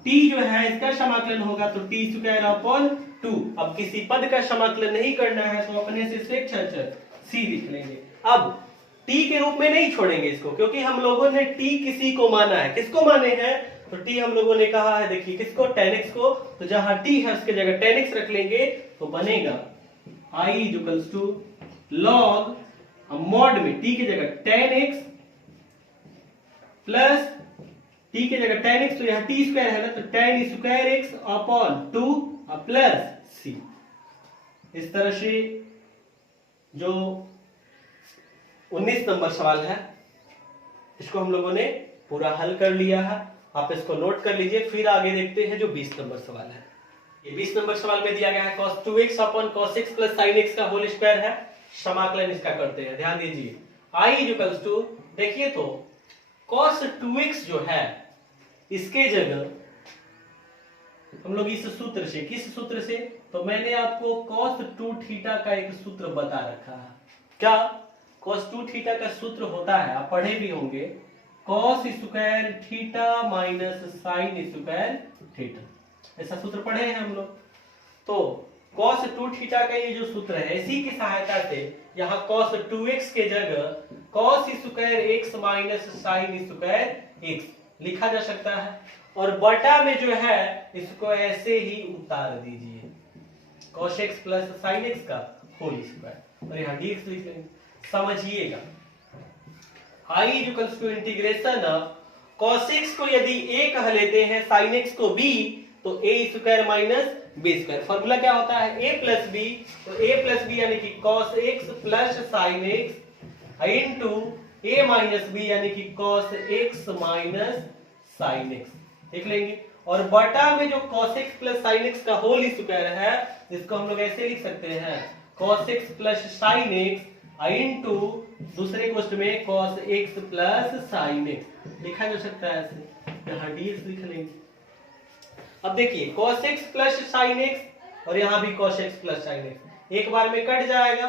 t जो है इसका समाकलन होगा तो t स्क्वायर अपॉन 2। अब किसी पद का समाकलन नहीं करना है तो अपने से स्वेच्छाचार c लिख लेंगे। अब t के रूप में नहीं छोड़ेंगे इसको, क्योंकि हम लोगों ने t किसी को माना है। किसको माने हैं? तो t हम लोगों ने कहा है, देखिए किसको, tan x को। तो जहां t है उसके जगह tan x रख लेंगे तो बनेगा i equals to log mod में t की जगह tan x प्लस t की जगह tan x, तो यहाँ t स्क्वायर है ना, तो tan square x upon 2 plus c। इस तरह से जो 19 नंबर सवाल है इसको हम लोगों ने पूरा हल कर लिया है। आप इसको नोट कर लीजिए। फिर आगे देखते हैं जो 20 नंबर सवाल है। ये 20 नंबर सवाल में दिया गया है cos 2x upon cos x plus sin x का होल स्क्वायर है। समाकलन इसका करते हैं, ध्यान दीजिए। i इक्वल्स टू, देखिए तो cos 2x जो है इसके जगह हम लोग इस सूत्र से, किस सूत्र से, तो मैंने आपको cos 2 थीटा का एक सूत्र बता रखा है। क्या cos 2 थीटा का सूत्र होता है, आप पढ़े भी होंगे, cos square theta minus sin square theta. ऐसा सूत्र पढ़े हैं हम लोग। तो cos 2 थीटा का ये जो सूत्र है इसी की सहायता से यहाँ cos 2x के जगह cos square x minus sin square x लिखा जा सकता है। और बटा में जो है इसको ऐसे ही उतार दीजिए, cos x plus sin x का होल स्क्वायर, और यहाँ dx लिख लेंगे। समझिएगा i equals to integration of cos x को यदि a कह लेते हैं, sin x को b, तो a square minus b square. Formula क्या होता है, a प्लस b, तो a प्लस b यानी कि cos x plus sin x into a minus b यानी कि cos x minus sin x लिख लेंगे। और बटा में जो cos x plus sin x का होल स्क्वायर है इसको हम लोग ऐसे लिख सकते हैं, cos x plus sin x into दूसरे क्वेश्चन में cos x plus sin x लिखा जा सकता है ऐसे। यहाँ dx लिख लेंगे। अब देखिए cos x plus sin x और यहाँ भी cos x plus sin x एक बार में कट जाएगा,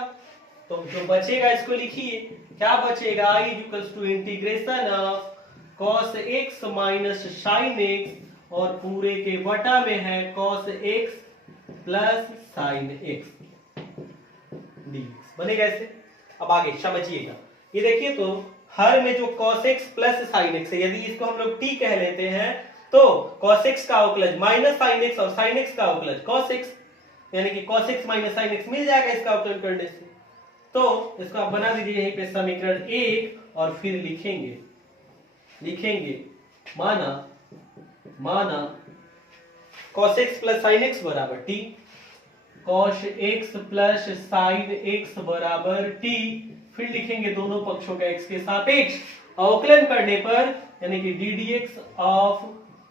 तो जो बचेगा इसको लिखिए। क्या बचेगा, i equals to integration of cos x minus sin x और पूरे के बटा में है cos x plus sin x dx बनेगा ऐसे। अब आगे समझिएगा, ये देखिए तो हर में जो cos x plus sin x है, यदि इसको हम लोग t कह लेते हैं तो cos x का अवकलज माइनस sin x और sin x का अवकलज cos x, यानी कि cos x minus sin x मिल जाएगा इसका अवकलन करने से। तो इसको आप बना दीजिए यहीं पे समीकरण 1 और फिर लिखेंगे माना cos x plus sin x बराबर t, cos x plus sin x बराबर t, फिर लिखेंगे दोनों पक्षों का x के सापेक्ष अवकलन करने पर, यानी कि ddx of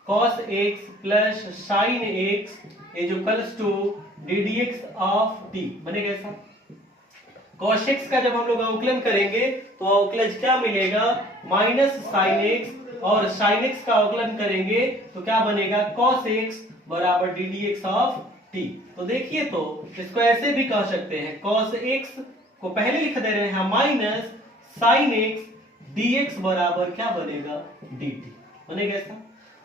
cos x plus sin x is equals to ddx of t बनेगा ऐसा। cos x का जब हम लोग अवकलन करेंगे तो अवकलज क्या मिलेगा, माइनस sin x, और sin x का अवकलन करेंगे तो क्या बनेगा, cos x बराबर ddx ऑफ t। तो देखिए तो इसको ऐसे भी कह सकते हैं, cos x को पहले लिख दे रहे हैं माइनस sin x dx बराबर क्या बनेगा, dt बनेगा ऐसा।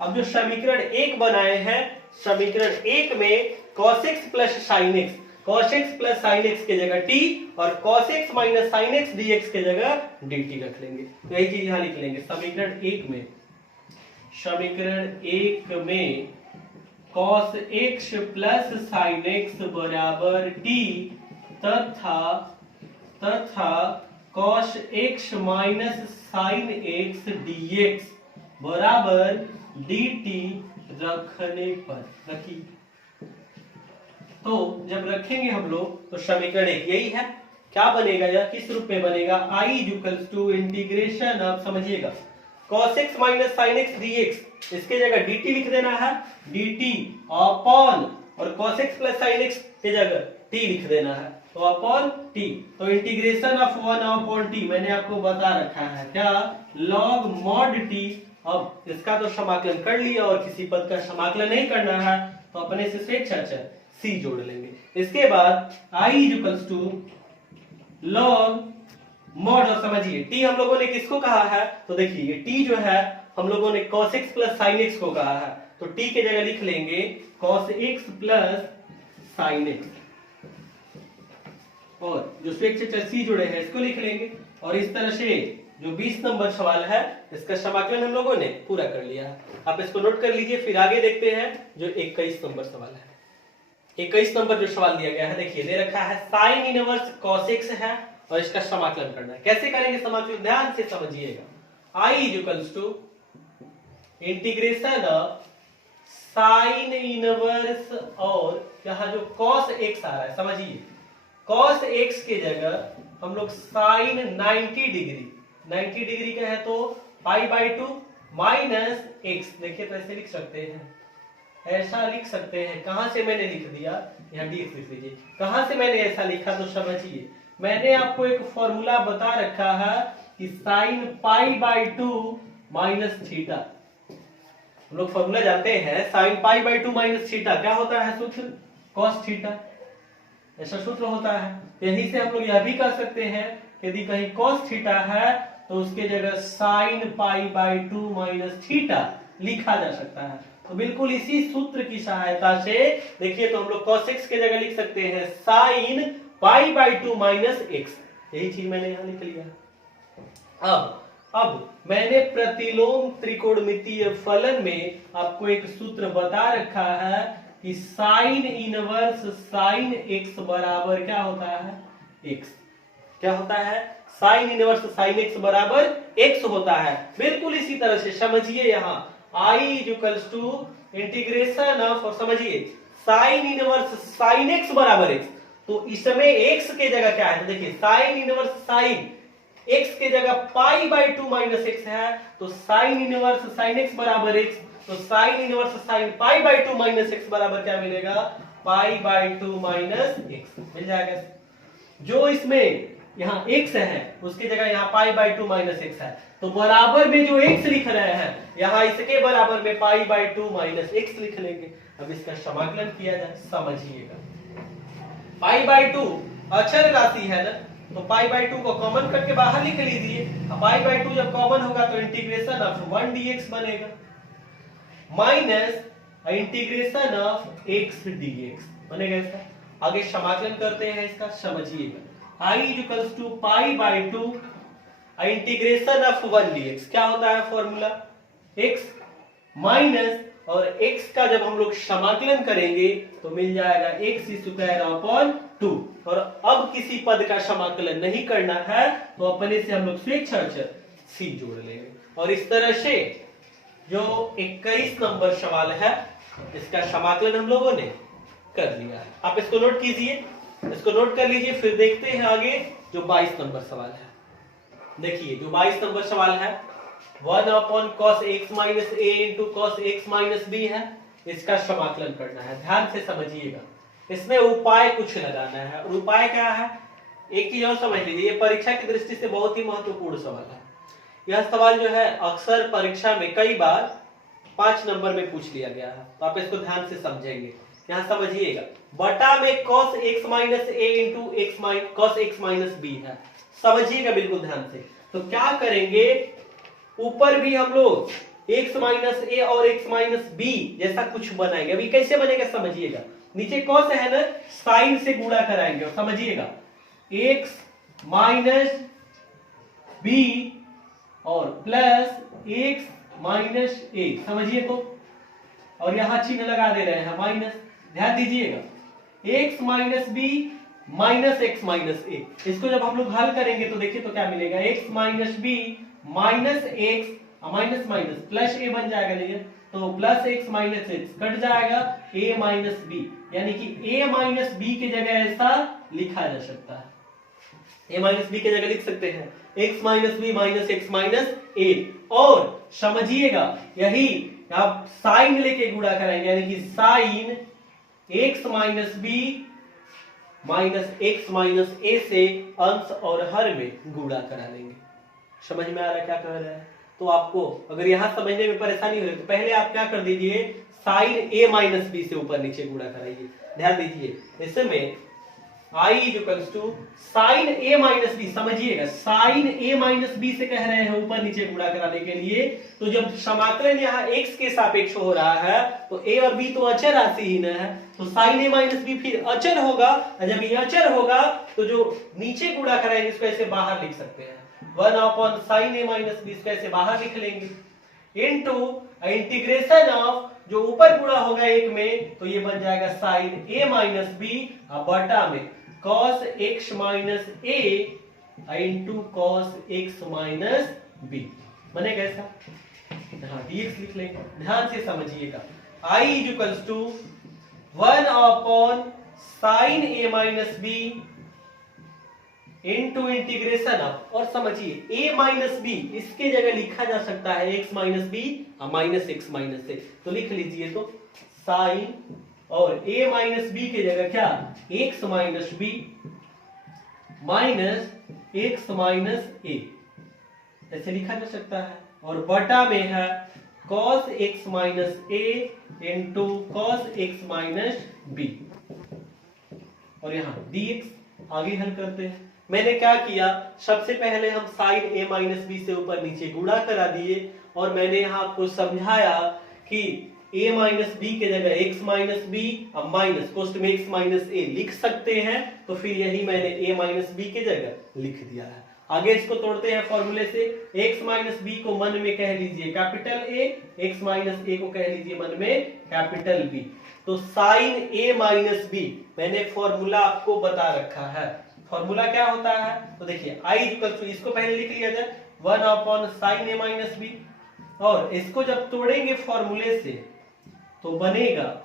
अब जो समीकरण 1 बनाए हैं, समीकरण 1 में cos x plus sin x, cos x plus sin x के जगह t और cos x minus sin x dx के जगह dt रख लेंगे। तो यही चीज यहाँ लिख लेंगे समीकरण 1 में cos x plus sin x बराबर t तथा cos x minus sin x dx बराबर dt रखने पर, रखिए तो जब रखेंगे हम लोग तो समीकरण 1 यही है। क्या बनेगा, या किस रूप में बनेगा, i equals to integration of, समझिएगा, cos x minus sin x dx, इसके जगह dt लिख देना है, dt अपॉन, और cos x plus sin x के जगह t लिख देना है, तो अपॉन t। तो इंटीग्रेशन ऑफ 1 अपॉन t मैंने आपको बता रखा है, क्या, log mod t। अब इसका तो समाकलन कर लिया और किसी पद का समाकलन नहीं करना है तो अपने से स्वेच्छाचार c जोड़ लेंगे। इसके बाद i equals to log mod, और समझिए t हम लोगों ने किसको कहा है, तो देखिए ये t जो है हम लोगों ने cos x plus sin x को कहा है, तो t के जगह लिख लेंगे cos x plus sin x, और जो स्वेच्छा चर c जुड़े हैं इसको लिख लेंगे। और इस तरह से जो 20 नंबर सवाल है इसका समाकलन हम लोगों ने पूरा कर लिया है। आप इसको नोट कर लीजिए, फिर आगे देखते हैं जो 21 नंबर सवाल है। 21 नंबर जो सवाल दिया गया है, देखिए दे रखा है sin इनवर्स cos x है और इसका समाकलन करना है। कैसे करेंगे समाकलन, ध्यान से समझिएगा। i equals to integration of sin inverse, और यहाँ जो cos x आ रहा है, समझिए cos x के जगह हम लोग sin 90 डिग्री का है तो पाई बाई 2 माइनस x, देखिए तो ऐसे लिख सकते हैं, ऐसा लिख सकते हैं। कहां से मैंने लिख दिया, यहाँ dx लिख लीजिए। कहां से मैंने ऐसा लिखा तो समझिए, मैंने आपको एक फॉर्मूला बता रखा है कि sin pi by 2 minus theta, हम लोग फॉर्मूला जानते हैं sin pi by 2 minus theta क्या होता है, सूत्र cos थीटा, ऐसा सूत्र होता है। यही से हम लोग यह भी कर सकते हैं यदि कहीं cos थीटा है तो उसके जगह sin pi by 2 minus theta लिखा जा सकता है। तो बिल्कुल इसी सूत्र की सहायता से देखिए तो हम लोग cos x के जगह लिख सकते हैं sin pi by 2 minus x, यही चीज मैंने यहां लिख लिया। अब मैंने प्रतिलोम त्रिकोणमितीय फलन में आपको एक सूत्र बता रखा है कि sin इनवर्स sin x बराबर क्या होता है, x, क्या होता है, sin इनवर्स sin x बराबर x होता है। बिल्कुल इसी तरह से समझिए यहाँ i equals to integration of, और समझिए sin इनवर्स sin x बराबर x, तो इसमें x के जगह क्या है, तो देखिए sin इनवर्स sin x के जगह पाई बाई 2 माइनस x है, तो sin इनवर्स sin x बराबर x, तो sin inverse sin pi by 2 minus x बराबर क्या मिलेगा, पाई बाई 2 माइनस x मिल जाएगा। जो इसमें यहाँ x है उसकी जगह यहाँ पाई बाई 2 माइनस x है, तो बराबर में जो x लिख रहे हैं यहाँ इसके बराबर में पाई बाई 2 माइनस x लिख लेंगे। अब इसका समाकलन किया जाए, समझिएगा पाई बाई 2 अचर राशि है ना, तो पाई बाई 2 को कॉमन करके बाहर लिख लीजिए। पाई बाई 2 जब कॉमन होगा तो इंटीग्रेशन ऑफ 1 dx बनेगा minus integration of x dx बनेगा। इसका आगे समाकलन करते हैं, इसका समझिएगा। i equals to pi by 2 इंटीग्रेशन ऑफ 1 dx, क्या होता है फॉर्मूला, x माइनस, और x का जब हम लोग समाकलन करेंगे तो मिल जाएगा x स्क्वायर अपॉन 2। और अब किसी पद का समाकलन नहीं करना है तो अपने से हम लोग स्वेच्छाचार c जोड़ लेंगे। और इस तरह से जो 21 नंबर सवाल है इसका समाकलन हम लोगों ने कर लिया है। आप इसको नोट कीजिए, इसको नोट कर लीजिए, फिर देखते हैं आगे जो 22 नंबर सवाल है। देखिए जो 22 नंबर सवाल है 1 upon cos x minus a into cos x minus b है, इसका समाकलन करना है। ध्यान से समझिएगा, इसमें उपाय कुछ लगाना है, और उपाय क्या है, एक चीज और समझ लीजिए, ये परीक्षा की दृष्टि से बहुत ही महत्वपूर्ण सवाल है। यह सवाल जो है अक्सर परीक्षा में कई बार 5 नंबर में पूछ लिया गया है, तो आप इसको ध्यान से समझेंगे। यहाँ समझिएगा, बटा में cos x minus a into cos x minus b है, समझिएगा बिल्कुल ध्यान से। तो क्या करेंगे, ऊपर भी हम लोग x माइनस a और x माइनस b जैसा कुछ बनाएंगे। अभी कैसे बनेगा समझिएगा, नीचे cos है ना, साइन से गुणा कराएंगे, और समझिएगा x माइनस b और प्लस x माइनस a, समझिए तो, और यहां चिन्ह लगा दे रहे हैं माइनस, ध्यान दीजिएगा, x minus b minus x minus a, इसको जब हम लोग हल करेंगे तो देखिए तो क्या मिलेगा, x minus b minus x minus minus plus a बन जाएगा, नहीं तो plus x minus x cut जाएगा, a माइनस b, यानी कि a माइनस b की जगह ऐसा लिखा जा सकता है, a माइनस b की जगह लिख सकते हैं x minus b minus x minus a। और समझिएगा यही आप साइन लेके गुणा कराएंगे, यानी कि sine x minus b minus x minus a से अंश और हर में गुणा करा लेंगे। समझ में आ रहा है क्या कह रहा है, तो आपको अगर यहाँ समझने में परेशानी हो रही तो पहले आप क्या कर दीजिए, साइन ए माइनस बी से ऊपर नीचे गुणा कराइए। ध्यान दीजिए इसमें I is equals to sine A minus B, समझिएगा साइन ए माइनस बी से कह रहे हैं ऊपर नीचे गुणा कराने के लिए। तो जब समाकलन यहाँ x के सापेक्ष हो रहा है तो a और b तो अचर राशि ही न है, तो साइन ए माइनस बी फिर अचर होगा, और जब ये अचर होगा तो जो नीचे गुणा कराएंगे इसको ऐसे बाहर लिख सकते हैं, 1 upon sine A minus B, इसको ऐसे बाहर लिख लेंगे, इनटू इंटीग्रेशन ऑफ जो ऊपर गुणा होगा एक में तो ये बन जाएगा साइन ए माइनस बी बटा में cos x minus A into cos x minus B, बनेगा ऐसा। हाँ dx लिख लेंगे, ध्यान से समझिएगा। I is equals to 1 upon sine A minus B into integration of, और समझिए a माइनस बी इसके जगह लिखा जा सकता है x minus B minus X minus A, तो लिख लीजिए तो साइन और a माइनस बी के जगह क्या x minus B minus X minus A, ऐसे लिखा जा सकता है, और बटा में है cos x minus A into cos x minus B, और यहाँ dx आगे हल करते हैं। मैंने क्या किया, सबसे पहले हम साइन a माइनस बी से ऊपर नीचे गुणा करा दिए, और मैंने यहाँ आपको समझाया कि a माइनस बी के जगह x माइनस बी अब माइनस कोष्ट में x माइनस ए लिख सकते हैं, तो फिर यही मैंने a माइनस बी के जगह लिख दिया है। आगे इसको तोड़ते हैं फॉर्मूले से, x माइनस बी को मन में कह लीजिए कैपिटल A, x माइनस ए को कह लीजिए मन में कैपिटल B, तो साइन a माइनस बी मैंने फॉर्मूला आपको बता रखा है। फॉर्मूला क्या होता है तो देखिए I इक्वल टू, इसको पहले लिख लिया जाए 1 upon sine a minus B, और इसको जब तोड़ेंगे फॉर्मूले से तो बनेगा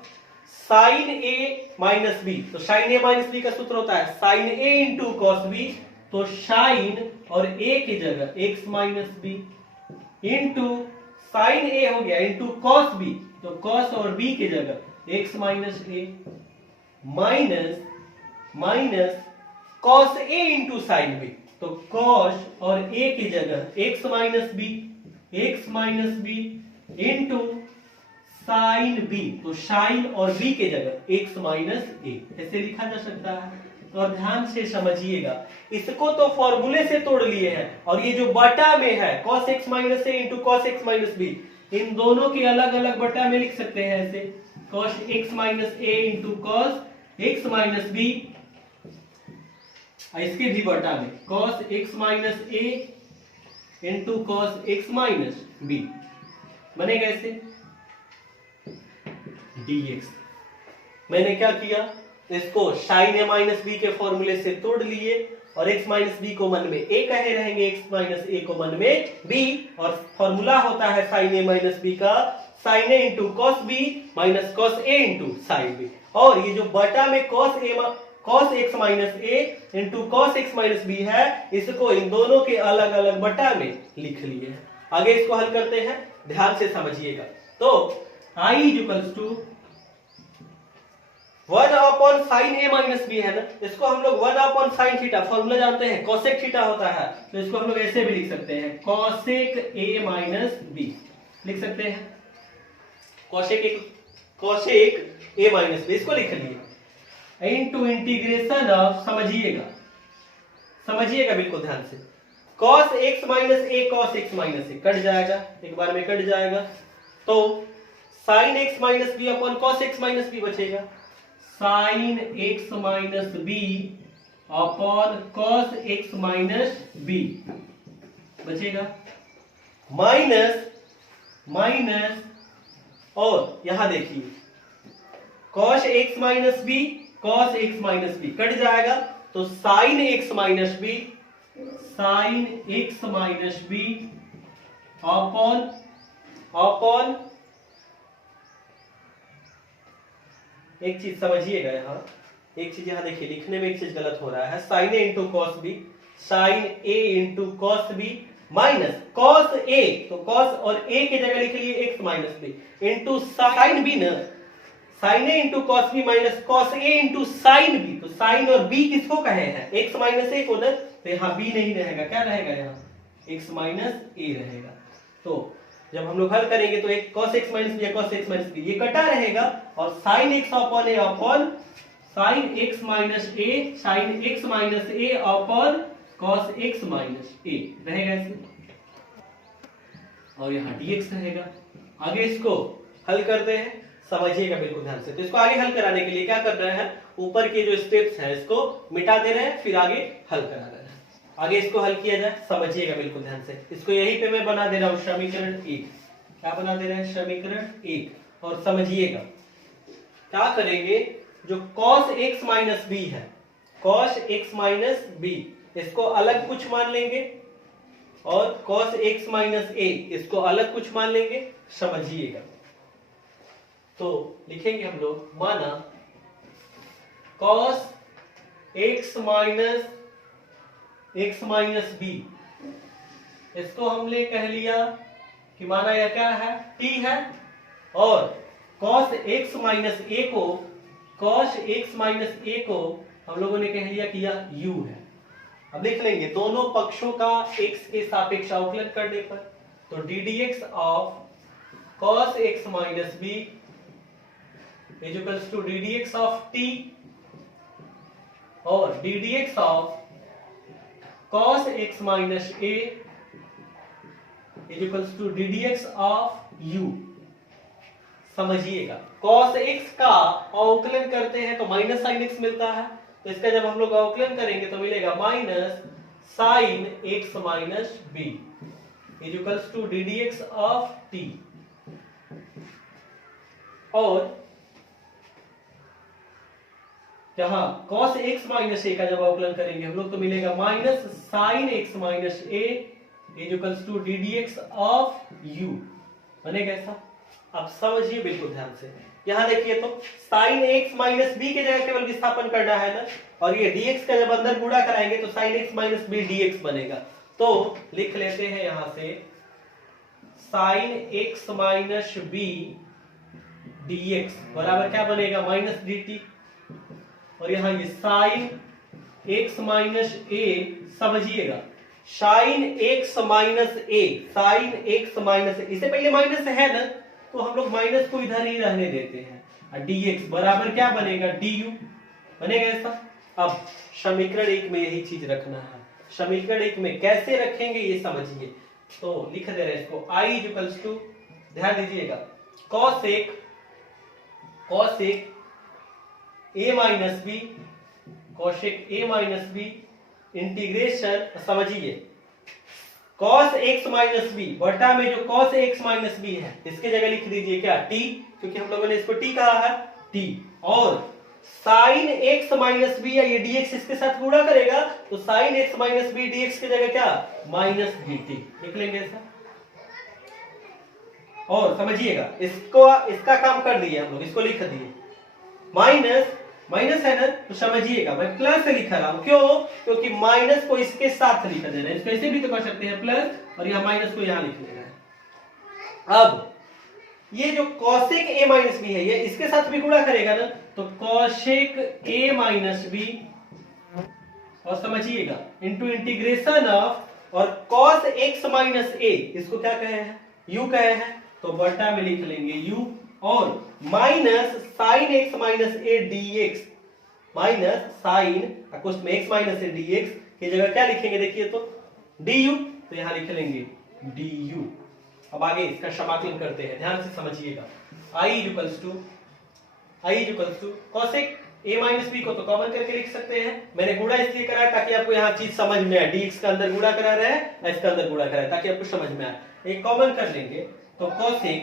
साइन a माइनस बी, तो साइन a माइनस बी का सूत्र होता है sine a into cos B, तो साइन और a की जगह x minus B into sine a हो गया इंटू कॉस b, तो कॉस और b की जगह x minus a minus minus cos a into sine b, तो कॉस और a की जगह x minus B into sine b, तो साइन और b के जगह x माइनस ए, ऐसे लिखा जा सकता है। तो और ध्यान से समझिएगा, इसको तो फॉर्मूले से तोड़ लिए हैं, और ये जो बटा में है cos x minus A into cos x minus B, इन दोनों के अलग अलग बटा में लिख सकते हैं ऐसे cos x minus A into cos x minus B, इसके भी बटा में cos x minus A into cos x minus B, बनेगा ऐसे dx। मैंने क्या किया, इसको साइन a माइनस बी के फॉर्मूले से तोड़ लिए, और x माइनस बी को मन में a कहे रहेंगे, x माइनस ए को मन में b, और फॉर्मूला होता है साइन a माइनस बी का sine a into cos B minus cos a into sine B, और ये जो बटा में cos x minus A into cos x minus B है, इसको इन दोनों के अलग अलग बटा में लिख लिए। आगे इसको हल करते हैं, ध्यान से समझिएगा। तो I is equals to 1 upon sine a minus B है ना, इसको हम लोग 1 अपॉन साइन थीटा, फॉर्मूला जानते हैं कोसेक थीटा होता है, तो इसको हम लोग ऐसे भी लिख सकते हैं कोसेक a माइनस बी, लिख सकते हैं कोसेक a माइनस बी, इसको लिख लिए इनटू इंटीग्रेशन ऑफ, समझिएगा बिल्कुल ध्यान से, cos x minus a cos x minus A cut जाएगा, एक बार में कट जाएगा, तो sine x minus B upon cos x minus B बचेगा, sine x minus B upon cos x minus B बचेगा, माइनस और यहां देखिए cos x minus B cos x minus B cut जाएगा, तो sine x minus B upon एक चीज समझिएगा, यहाँ एक चीज यहाँ देखिए लिखने में एक चीज गलत हो रहा है, sine A into cos B, sine A into cos B minus cos A, तो कॉस और ए के जगह लिख लिए X minus B into sine B न, sine A into cos B minus cos A into sine B, तो sine और B किसको कहे हैं, एक्स माइनस ए को न, तो यहाँ बी नहीं रहेगा, क्या रहेगा यहाँ एक्स माइनस ए रहेगा। तो जब हम लोग हल करेंगे तो एक cos x माइनस बी या cos x माइनस बी ये कटा रहेगा और sin x upon a upon sin x minus a upon cos x minus a रहेगा ऐसे, और यहाँ dx रहेगा। आगे इसको हल करते हैं, समझिएगा बिल्कुल ध्यान से। तो इसको आगे हल कराने के लिए क्या कर रहे हैं, ऊपर के जो स्टेप्स हैं इसको मिटा दे रहे हैं, फिर आगे हल करा रहे हैं। आगे इसको हल किया जाए, समझिएगा बिल्कुल ध्यान से। इसको यहीं पे मैं बना दे रहा हूं समीकरण 1। क्या बना दे रहे हैं, समीकरण 1। और समझिएगा क्या करेंगे, जो cos x माइनस बी है, cos x माइनस बी इसको अलग कुछ मान लेंगे और cos x माइनस a इसको अलग कुछ मान लेंगे, समझिएगा। तो लिखेंगे हम लोग, माना cos x माइनस बी इसको हमने कह लिया कि माना यह क्या है, t है, और cos x माइनस a को हम लोगों ने कह लिया कि यह u है। अब लिख लेंगे दोनों पक्षों का x के सापेक्ष अवकलन करने पर, तो ddx of cos x minus b is equals to ddx of t और ddx of cos x minus a is equals to ddx of u। समझिएगा, cos x का अवकलन करते हैं तो माइनस sin x मिलता है, तो इसका जब हम लोग अवकलन करेंगे तो मिलेगा minus sin x minus b is equals to ddx of t। और जहां cos x माइनस a का जब अवकलन करेंगे हम लोग तो मिलेगा minus sin x minus a is equals to ddx of u। बनेगा ऐसा। अब समझिए बिल्कुल ध्यान से, यहां देखिए तो sin x माइनस b के जगह केवल विस्थापन करना है ना, और ये dx का जब अंदर गुणा कराएंगे तो sin x minus b dx बनेगा। तो लिख लेते हैं यहां से sin x minus b dx बराबर क्या बनेगा, माइनस dt, और यहां ये sin x माइनस a, समझिएगा sin x minus a, sin x minus a, इससे पहले माइनस है ना, तो हम लोग माइनस को इधर ही रहने देते हैं, और dx बराबर क्या बनेगा, du बनेगा ऐसा। अब समीकरण 1 में यही चीज रखना है, समीकरण 1 में कैसे रखेंगे ये समझिए। तो लिख दे रहे हैं इसको i इज इक्वल्स टू, ध्यान दीजिएगा, cos a minus b, cosec a minus b integration, समझिए cos x माइनस बी बटा में जो cos x माइनस बी है इसके जगह लिख दीजिए क्या, t, क्योंकि हम लोगों ने इसको t कहा है, t, और sin x माइनस बी या ये dx इसके साथ गुणा करेगा तो sin x minus B dx की जगह क्या, माइनस dt लिख लेंगे ऐसा। और समझिएगा इसका काम कर दिए हम लोग, इसको लिख दिए, माइनस है ना, तो समझिएगा मैं प्लस से लिखा रहा हूं, क्यों, क्योंकि माइनस को इसके साथ लिख दे रहे हैं, इसको ऐसे भी तो कर सकते हैं प्लस, और यहां माइनस को यहां लिख ले रहे हैं। अब ये जो cosec a माइनस बी है ये इसके साथ भी गुणा करेगा ना, तो cosec a माइनस बी, और समझिएगा इंटू इंटीग्रेशन ऑफ, और cos x माइनस a इसको क्या कहे हैं, u कहे हैं, तो बटा में लिख लेंगे u, और minus sin x minus a dx, minus sin कुछ में x माइनस a dx की जगह क्या लिखेंगे, देखिए तो du, तो यहां लिख लेंगे du। अब आगे इसका समाकलन करते हैं, ध्यान से समझिएगा, i equals to cosec a minus b को तो कॉमन करके लिख सकते हैं, मैंने गुणा इसलिए कराया ताकि आपको यहाँ चीज समझ में आए, dx का अंदर गुणा करा रहे हैं, इसका अंदर गुणा करा है ताकि आपको समझ में आए, एक कॉमन कर लेंगे तो cosec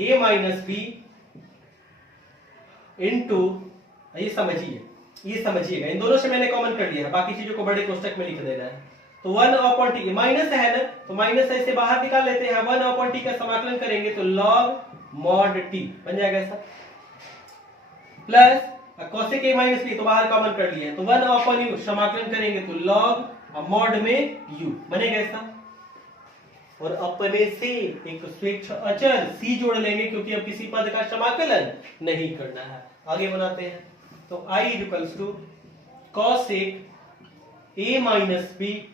a minus B into, ये समझिएगा इन दोनों से मैंने कॉमन कर लिया है, बाकी चीजों को बड़े कोष्टक में लिख देना है, तो 1 अपॉन टी, माइनस है ना, तो माइनस ऐसे बाहर निकाल लेते हैं, 1 अपॉन टी का समाकलन करेंगे तो log mod t बन जाएगा ऐसा, plus cosec a minus B तो बाहर कॉमन कर लिया है, तो 1 अपॉन u समाकलन करेंगे तो log mod में u बनेगा ऐसा, और अपने से एक स्वेच्छ अचर c जोड़ लेंगे क्योंकि अब किसी पद का समाकलन नहीं करना है। आगे बनाते हैं, तो i equals to cosec a minus B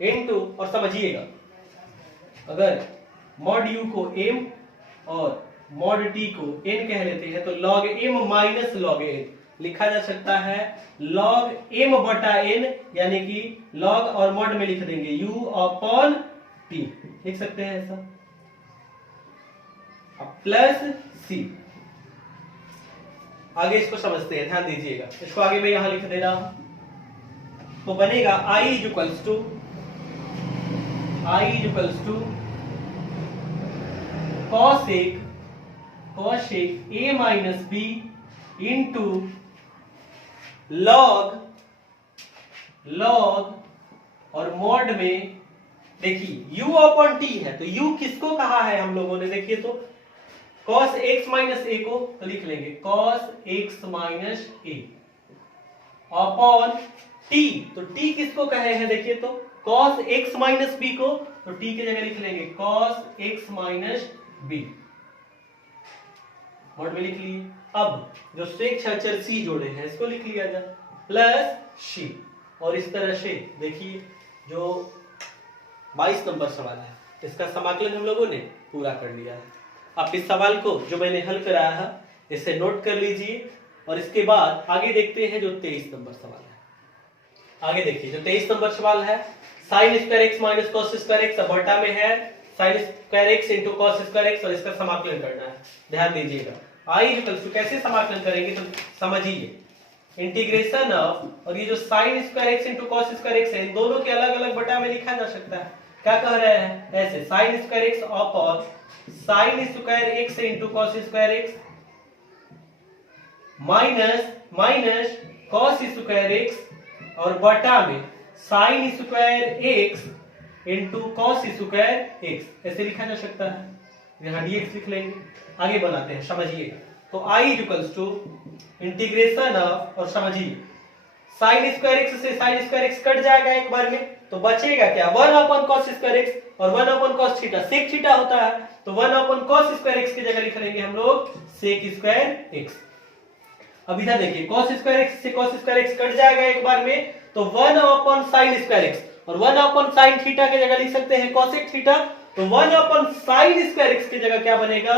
into, और समझिएगा अगर मॉड यू को m और मॉड t को n कह लेते हैं तो log m minus log n लिखा जा सकता है log m बटा n, यानी कि log और मॉड में लिख देंगे u अपॉन t, लिख सकते हैं ऐसा, प्लस c। आगे इसको समझते हैं, ध्यान दीजिएगा, इसको आगे मैं यहां लिख दे रहा हूं। तो बनेगा i is equals to cosec a minus b into log और मॉड में देखिए u अपॉन t है, तो u किसको कहा है हम लोगों ने, देखिए तो cos x माइनस a को तो लिख लेंगे cos x minus a upon t, तो t किसको कहे हैं, देखिए तो cos x माइनस b को, तो t की जगह लिख लेंगे cos x minus b, mod में लिख लिए। अब जो सेक अक्षर c जोड़े हैं इसको लिख लिया जाए प्लस c, और इस तरह से देखिए जो 22 नंबर सवाल है इसका समाकलन हम लोगों ने पूरा कर लिया है। आप इस सवाल को जो मैंने हल कराया है इसे नोट कर लीजिए, और इसके बाद आगे देखते हैं जो 23 नंबर सवाल है। आगे देखिए जो 23 नंबर सवाल है, sine square x minus cos square x बटा में है sign square x into cos square X, और इसका समाकलन करना है। ध्यान दीजिएगा आई इक्वल्स टू, कैसे समाकलन करेंगे तो समझिए, इंटीग्रेशन ऑफ, और ये जो sign square x into cos square x है इन दोनों के अलग अलग बटा में लिखा जा सकता है। क्या कह रहे हैं, ऐसे sign square x upon sine square x into cos square x minus cos square X और बटा में sign square x into cos square x, ऐसे लिखा जा सकता है। यहाँ dx लिख लेंगे, आगे बनाते हैं, समझिए। तो i equals to integration of, और समझिए साइन स्क्वायर एक्स से साइन स्क्वायर एक्स कट जाएगा एक बार में, तो बचेगा क्या, 1 अपॉन कॉस स्क्वायर एक्स और 1 upon cos theta, sec theta होता है, तो 1 अपॉन कॉस स्क्वायर एक्स की जगह लिख लेंगे हम लोग सेक स्क्वायर एक्स। अब इधर देखिए कॉस स्क्वायर एक्स से कॉस स्क्वायर एक्स कट जाएगा एक बार में, तो 1 अपॉन साइन स्क्वायर एक्स और 1 अपॉन साइन थीटा की जगह लिख सकते हैं कॉसेक थीटा, तो 1 अपॉन साइन स्क्वायर एक्स की जगह क्या बनेगा,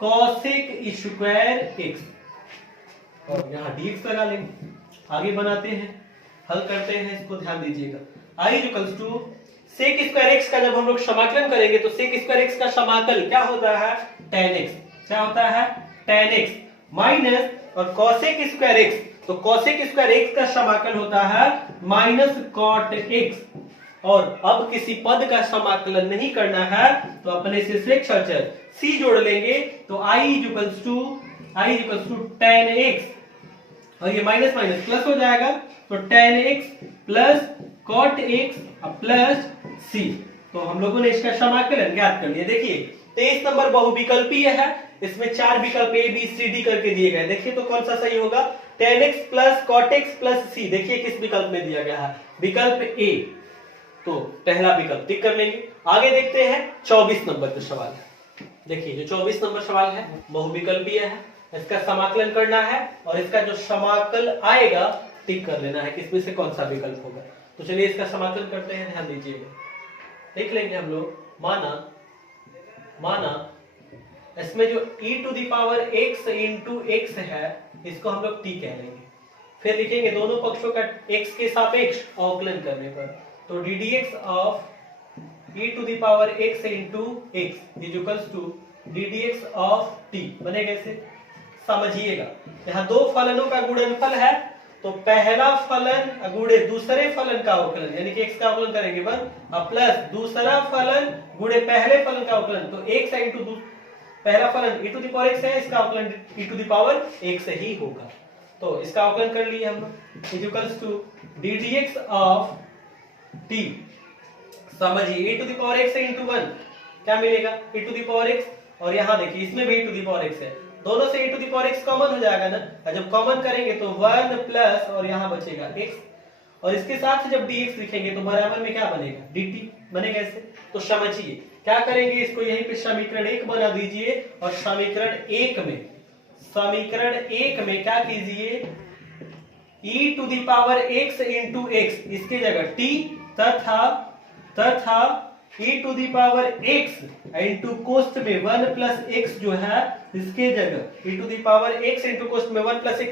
कॉसेक स्क्वायर एक्स, और यहाँ dx लगा लेंगे। आगे बनाते हैं, हल करते हैं इसको, ध्यान दीजिएगा। i equals to sec square X का जब हम लोग समाकलन करेंगे तो सेक स्क्वायर एक्स का समाकल क्या होता है, tan x, क्या होता है tan x माइनस, और कॉसेक स्क्वायर एक्स, तो कॉसेक स्क्वायर एक्स का समाकल होता है माइनस कॉट एक्स। और अब किसी पद का समाकलन नहीं करना है तो अपने से सेक अक्षर c जोड़ लेंगे, तो i equals to tan x, और ये माइनस माइनस प्लस हो जाएगा, तो tan x plus cot x plus c। तो हम लोगों ने इसका समाकलन ज्ञात कर लिया। देखिए 23 नंबर बहुविकल्पीय है, इसमें 4 विकल्प a b c d करके दिए गए। देखिए तो कौन सा सही होगा, tan x plus cot x plus c। देखिए किस विकल्प में दिया गया है, विकल्प a, तो पहला विकल्प टिक कर लेंगे। आगे देखते हैं 24 नंबर का सवाल है। देखिए जो 24 नंबर सवाल है बहुविकल्पीय है, इसका समाकलन करना है, और इसका जो समाकल आएगा टिक कर लेना है किसमें से कौन सा विकल्प होगा। तो चलिए इसका समाकलन करते हैं, ध्यान दीजिएगा। देख लेंगे हम लोग, माना इसमें जो e to the power x into x है इसको हम लोग t कह लेंगे। फिर लिखेंगे दोनों पक्षों का x के सापेक्ष अवकलन करने पर, तो ddx of e to the power x into x is equals to ddx of t बनेगा। ऐसे समझिएगा, यहाँ दो फलनों का गुणनफल है, तो पहला फलन गुणे दूसरे फलन का अवकलन, यानी कि x का अवकलन करेंगे 1 प्लस दूसरा फलन गुणे पहले फलन का अवकलन, तो x इंटू पहला फलन e to the power x है, इसका अवकलन e to the power x ही होगा। तो इसका अवकलन कर लिए हम लोग, is equals to ddx of t, समझिए e to the power x into 1 क्या मिलेगा, e to the power x, और यहाँ देखिए इसमें भी e to the power x है, दोनों से e to the power x common हो जाएगा ना, और जब कॉमन करेंगे तो 1 प्लस और यहाँ बचेगा x, और इसके साथ जब dx लिखेंगे तो बराबर में क्या बनेगा, dt बनेगा। ऐसे तो समझिए क्या करेंगे, इसको यहीं पे समीकरण 1 बना दीजिए, और समीकरण 1 में क्या कीजिए, e to the power x into x, इसके जगह t तथा तथा e to the power x into कोष्ठ में 1 प्लस x जो है इसके जगह e to the power x into कोष्ठ में 1 प्लस x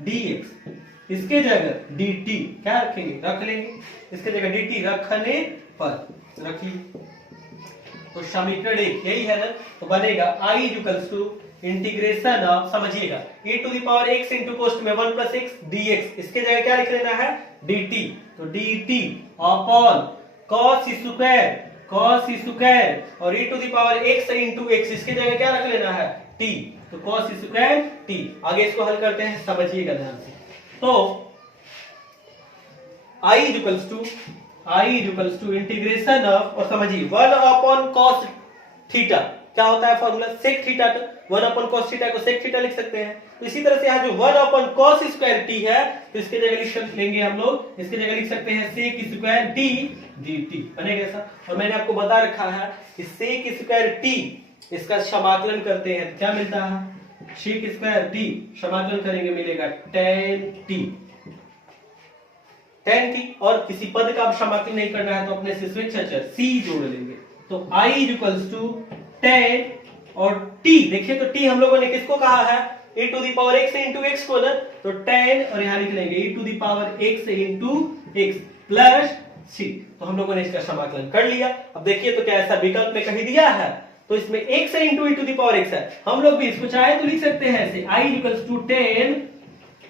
dx इसके जगह dt क्या रखेंगे, रख लेंगे इसके जगह dt रखने पर रखिए। तो समीकरण 1 यही है ना, तो बनेगा i equals to integration of, समझिएगा e to the power x into कोष्ठ में 1 प्लस x dx इसके जगह क्या लिख लेना है dt, तो dt अपॉन cos स्क्वायर और e to the power x into x इसके जगह क्या रख लेना है t, तो cos स्क्वायर t। आगे इसको हल करते हैं, समझिएगा ध्यान से। तो i equals to integration of, और समझिए 1 अपॉन cos थीटा क्या होता है formula, sec theta, 1 upon cos theta को सेक थीटा लिख सकते हैं। तो इसी तरह से यहाँ जो 1 अपॉन cos स्क्वायर t है तो इसके जगह लिख लेंगे हम लोग, इसके जगह लिख सकते हैं सेक स्क्वायर t dt, बनेगा ऐसा। और मैंने आपको बता रखा है कि सेक स्क्वायर t इसका समाकलन करते हैं क्या मिलता है, सेक स्क्वायर t समाकलन करेंगे मिलेगा tan t, और किसी पद का आप समाकलन नहीं करना है तो अपने से स्वेच्छाचार c जोड़ लेंगे। तो i इक्वल्स टू tan और t, देखिए तो t हम लोगों ने किसको कहा है e to the power x into x को ना, तो tan और यहां लिख लेंगे e to the power x into x plus c। तो हम लोगों ने इसका समाकलन कर लिया। अब देखिए तो क्या ऐसा विकल्प में कहीं दिया है, तो इसमें x into e to the power x है, हम लोग भी इसको चाहे तो लिख सकते हैं ऐसे i इक्वल्स टू tan,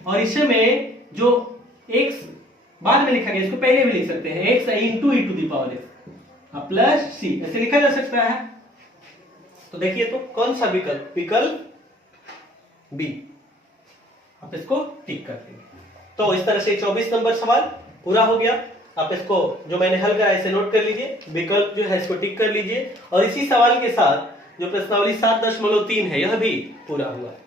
और इसमें जो x बाद में लिखा गया इसको पहले भी लिख सकते हैं x into e to the power x plus c, ऐसे लिखा जा सकता है। तो देखिए तो कौन सा विकल्प, विकल्प बी, आप इसको टिक कर देंगे। तो इस तरह से 24 नंबर सवाल पूरा हो गया। आप इसको जो मैंने हल करा इसे नोट कर लीजिए, विकल्प जो है इसको टिक कर लीजिए, और इसी सवाल के साथ जो प्रश्नावली 7.3 है यह भी पूरा हुआ है।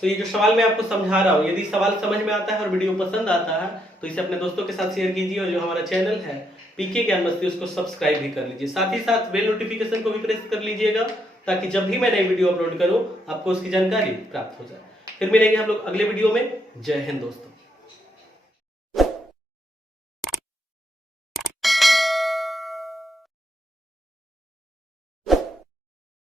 तो ये जो सवाल मैं आपको समझा रहा हूँ, यदि सवाल समझ में आता है और वीडियो पसंद आता है तो इसे अपने दोस्तों के साथ शेयर कीजिए, और जो हमारा चैनल है पीके ज्ञान मस्ती उसको सब्सक्राइब भी कर लीजिए, साथ ही साथ बेल नोटिफिकेशन को भी प्रेस कर लीजिएगा ताकि जब भी मैं नई वीडियो अपलोड करूं आपको उसकी जानकारी प्राप्त हो जाए। फिर मिलेंगे हम लोग अगले वीडियो में। जय हिंद दोस्तों।